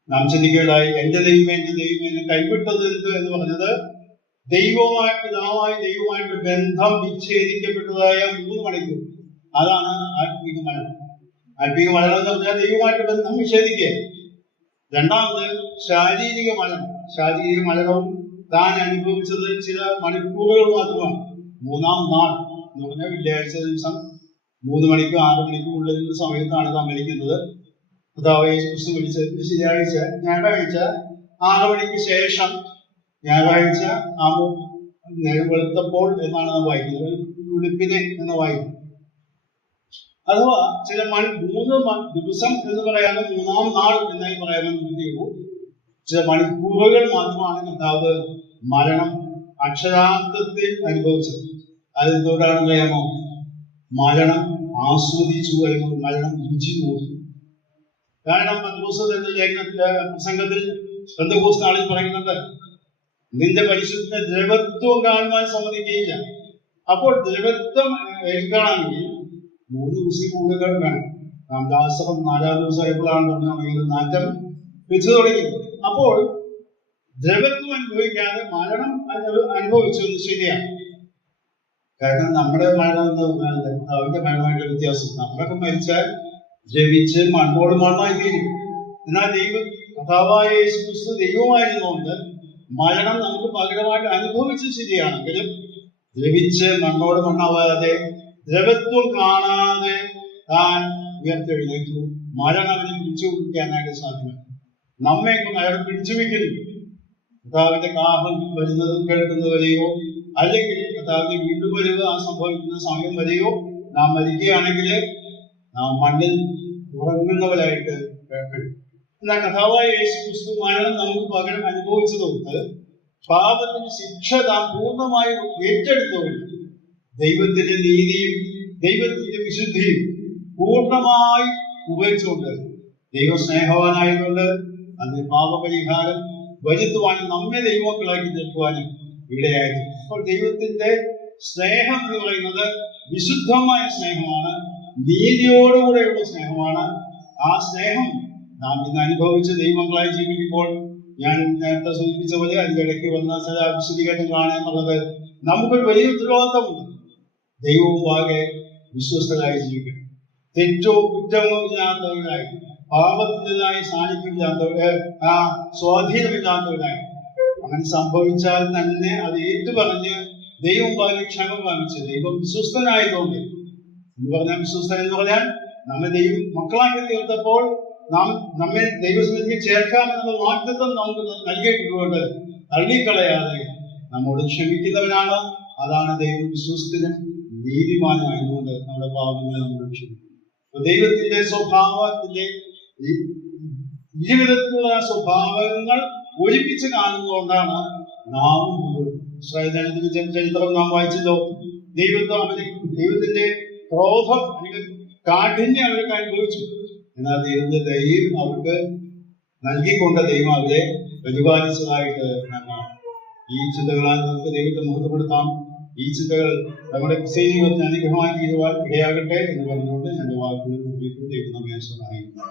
നാം ചിന്തിക്കുകയുണ്ടായി, എന്റെ ദൈവം എന്നെ കൈവിട്ടത് എന്ത് എന്ന് പറഞ്ഞത് ദൈവമായിട്ട് ബന്ധം വിച്ഛേദിക്കപ്പെട്ടതായ 3 മണിക്കൂർ. അതാണ് ആത്മീക മരണം. ആത്മീക മരണം എന്ന് പറഞ്ഞാൽ ദൈവമായിട്ട് ബന്ധം വിച്ഛേദിക്കുക. രണ്ടാമത് ശാരീരിക മരണവും താൻ അനുഭവിച്ചത് ചില മണിക്കൂറുകൾ മാത്രമാണ്. 3-ാം നാൾ എന്ന് പറഞ്ഞാൽ വെള്ളിയാഴ്ച ദിവസം 3 മണിക്കും 6 മണിക്കും ഉള്ളിൽ സമയത്താണ് താൻ മരിക്കുന്നത്. കർത്താവ് യേശു ക്രിസ്തു വിളിച്ചത് ഞായറാഴ്ച 6 മണിക്ക് ശേഷം, ഞായറാഴ്ച നേരം വെളുത്തപ്പോൾ എന്നാണ് നാം വായിക്കുന്നത്, വെളുപ്പിനെ എന്ന് വായിക്കുന്നത്. അഥവാ ചില 3 ദിവസം എന്ന് പറയാനോ 3-ാം നാൾ എന്നായി പറയാനോ ബുദ്ധിയുള്ളൂ. ചില മണിക്കൂറുകൾ മാത്രമാണ് കർത്താവ് മരണം അക്ഷരാർത്ഥത്തിൽ അനുഭവിച്ചത്. അതെന്തുകൊണ്ടാണെന്ന് അറിയാമോ? മരണം ആസ്വദിച്ചു, അല്ലെങ്കിൽ മരണം രുചി നോക്കി. കാരണം പ്രസംഗത്തിൽ പെന്തക്കോസ്ത് നാളിൽ പറയുന്നത്, നിന്റെ പരിശുദ്ധ ദ്രവത്വം കാണുവാൻ സമ്മതിക്കുകയില്ല. അപ്പോൾ ദ്രവത്വം എടുക്കണമെങ്കിൽ 3 ദിവസം കൂടുതൽ വേണം. നാം ദാസകം 4-ാം ദിവസമായപ്പോഴാണ് പറഞ്ഞത് നാറ്റം വെച്ചു തുടങ്ങി. അപ്പോൾ ദ്രവത്വം അനുഭവിക്കാതെ മരണം അനുഭവിച്ചത് ശരിയാണ്. കാരണം നമ്മുടെ മരണം എന്ന് പറഞ്ഞാൽ അവന്റെ മരണമായിട്ട് വ്യത്യാസം. നമ്മളൊക്കെ മരിച്ചാൽ ദ്രവിച്ച് മണ്ണോട് മണ്ണായി തീരും. എന്നാൽ കർത്താവായ യേശു ക്രിസ്തു ദൈവമായിരുന്നുകൊണ്ട് മരണം നമുക്ക് പകരമായിട്ട് അനുഭവിച്ചത് ശരിയാണെങ്കിലും ദ്രവിച്ച് മണ്ണോട് മണ്ണാവാതെ ദ്രവത്വം കാണാതെ താൻ ഉയർത്തെഴുന്നേറ്റു. മരണം അവനെ പിടിച്ചു പിടിക്കാനായിട്ട് സാധ്യമല്ല. നമ്മയൊക്കെ മരണം പിടിച്ചു വയ്ക്കുന്നു. കർത്താവിന്റെ കാഹളം വരുന്നതും കേൾക്കുന്നത് വരെയോ, അല്ലെങ്കിൽ കർത്താവിന്റെ വീണ്ടും വരവ് സംഭവിക്കുന്ന സമയം വരെയോ നാം മരിക്കുകയാണെങ്കിൽ നാം മണ്ണിൽ ഉറങ്ങുന്നവരായിട്ട് കേൾക്കണം. എന്നാൽ കർത്താവായ യേശു ക്രിസ്തു മരണം നമുക്ക് പകരം അനുഭവിച്ചതുകൊണ്ട് പാപത്തിന്റെ ശിക്ഷ താൻ പൂർണ്ണമായി ഏറ്റെടുത്തുകൊണ്ട് ദൈവത്തിന്റെ നീതിയും ദൈവത്തിന്റെ വിശുദ്ധിയും പൂർണ്ണമായി ഉപയോഗിച്ചുകൊണ്ട് ദൈവസ്നേഹവാനായതുകൊണ്ട് അതിന് പാപപരിഹാരം വരുത്തുവാനും നമ്മെ ദൈവമക്കളാക്കി തീർക്കുവാനും ഇടയായിരുന്നു. അപ്പോൾ ദൈവത്തിന്റെ സ്നേഹം എന്ന് പറയുന്നത് വിശുദ്ധമായ സ്നേഹമാണ്, നീതിയോടുകൂടെയുള്ള സ്നേഹമാണ്. ആ സ്നേഹം നാം ഇന്ന് അനുഭവിച്ച് ദൈവമക്കളായി ജീവിക്കുമ്പോൾ, ഞാൻ നേരത്തെ സൂചിപ്പിച്ച പോലെ അതിൻ്റെ ഇടയ്ക്ക് വന്ന ചില വിശദീകരണങ്ങളാണ് എന്നുള്ളത്, നമുക്കൊരു വലിയ ഉത്തരവാദിത്തമുണ്ട്. ദൈവവും ആകെ വിശ്വസ്തരായി ജീവിക്കണം. തെറ്റോ കുറ്റമോ ഇല്ലാത്തവരായി, പാപത്തിൻ്റെതായി സ്വാധീനമില്ലാത്തവരായി. അങ്ങനെ സംഭവിച്ചാൽ തന്നെ അത് ഏറ്റുപറഞ്ഞ് ദൈവം പാകെ ക്ഷമ കാണിച്ച് ദൈവം വിശ്വസ്തനായതുകൊണ്ട് എന്ന് പറഞ്ഞാൽ, വിശ്വസ്തൻ എന്ന് പറഞ്ഞാൽ നമ്മെ ദൈവം മക്കളാക്കി തീർത്തപ്പോൾ നമ്മെ ദൈവസന്നിധിയിൽ ചേർക്കാമെന്നുള്ള വാഗ്ദത്തം നമുക്ക് നൽകിയിട്ടുകൊണ്ട് തള്ളിക്കളയാതെ നമ്മോട് ക്ഷമിക്കുന്നവനാണ്. അതാണ് ദൈവം വിശ്വസ്തനും നീതിമാനുമായതുകൊണ്ട് നമ്മുടെ പാപങ്ങളെ നമ്മൾ ക്ഷമിക്കും. ദൈവത്തിന്റെ സ്വഭാവത്തിന്റെ ഇരുവിധത്തിലുള്ള സ്വഭാവങ്ങൾ ഒരുമിച്ച് കാണുന്നതുകൊണ്ടാണ് നാം ഇസ്രായേൽ ചരിത്രം നാം വായിച്ചല്ലോ. ദൈവത്തിന്റെ ക്രോധം അല്ലെങ്കിൽ കാഠിന്യം അവർക്ക് അനുഭവിച്ചു. എന്നാൽ ദൈവത്തിന്റെ ദയയും അവർക്ക് നൽകിക്കൊണ്ട് ദൈവം അവരെ പരിപാലിച്ചതായിട്ട് കാണാം. ഈ ചിന്തകളാൽ നമുക്ക് ദൈവത്തെ മഹത്വപ്പെടുത്താം. ഈ ചിന്തകൾ നമ്മുടെ ജീവിതത്തിന് അനുഗ്രഹമായി തീരുവാൻ ഇടയാകട്ടെ എന്ന് പറഞ്ഞുകൊണ്ട് എന്റെ വാക്കുകൾ ദൈവം നമ്മെ സഹായിക്കും.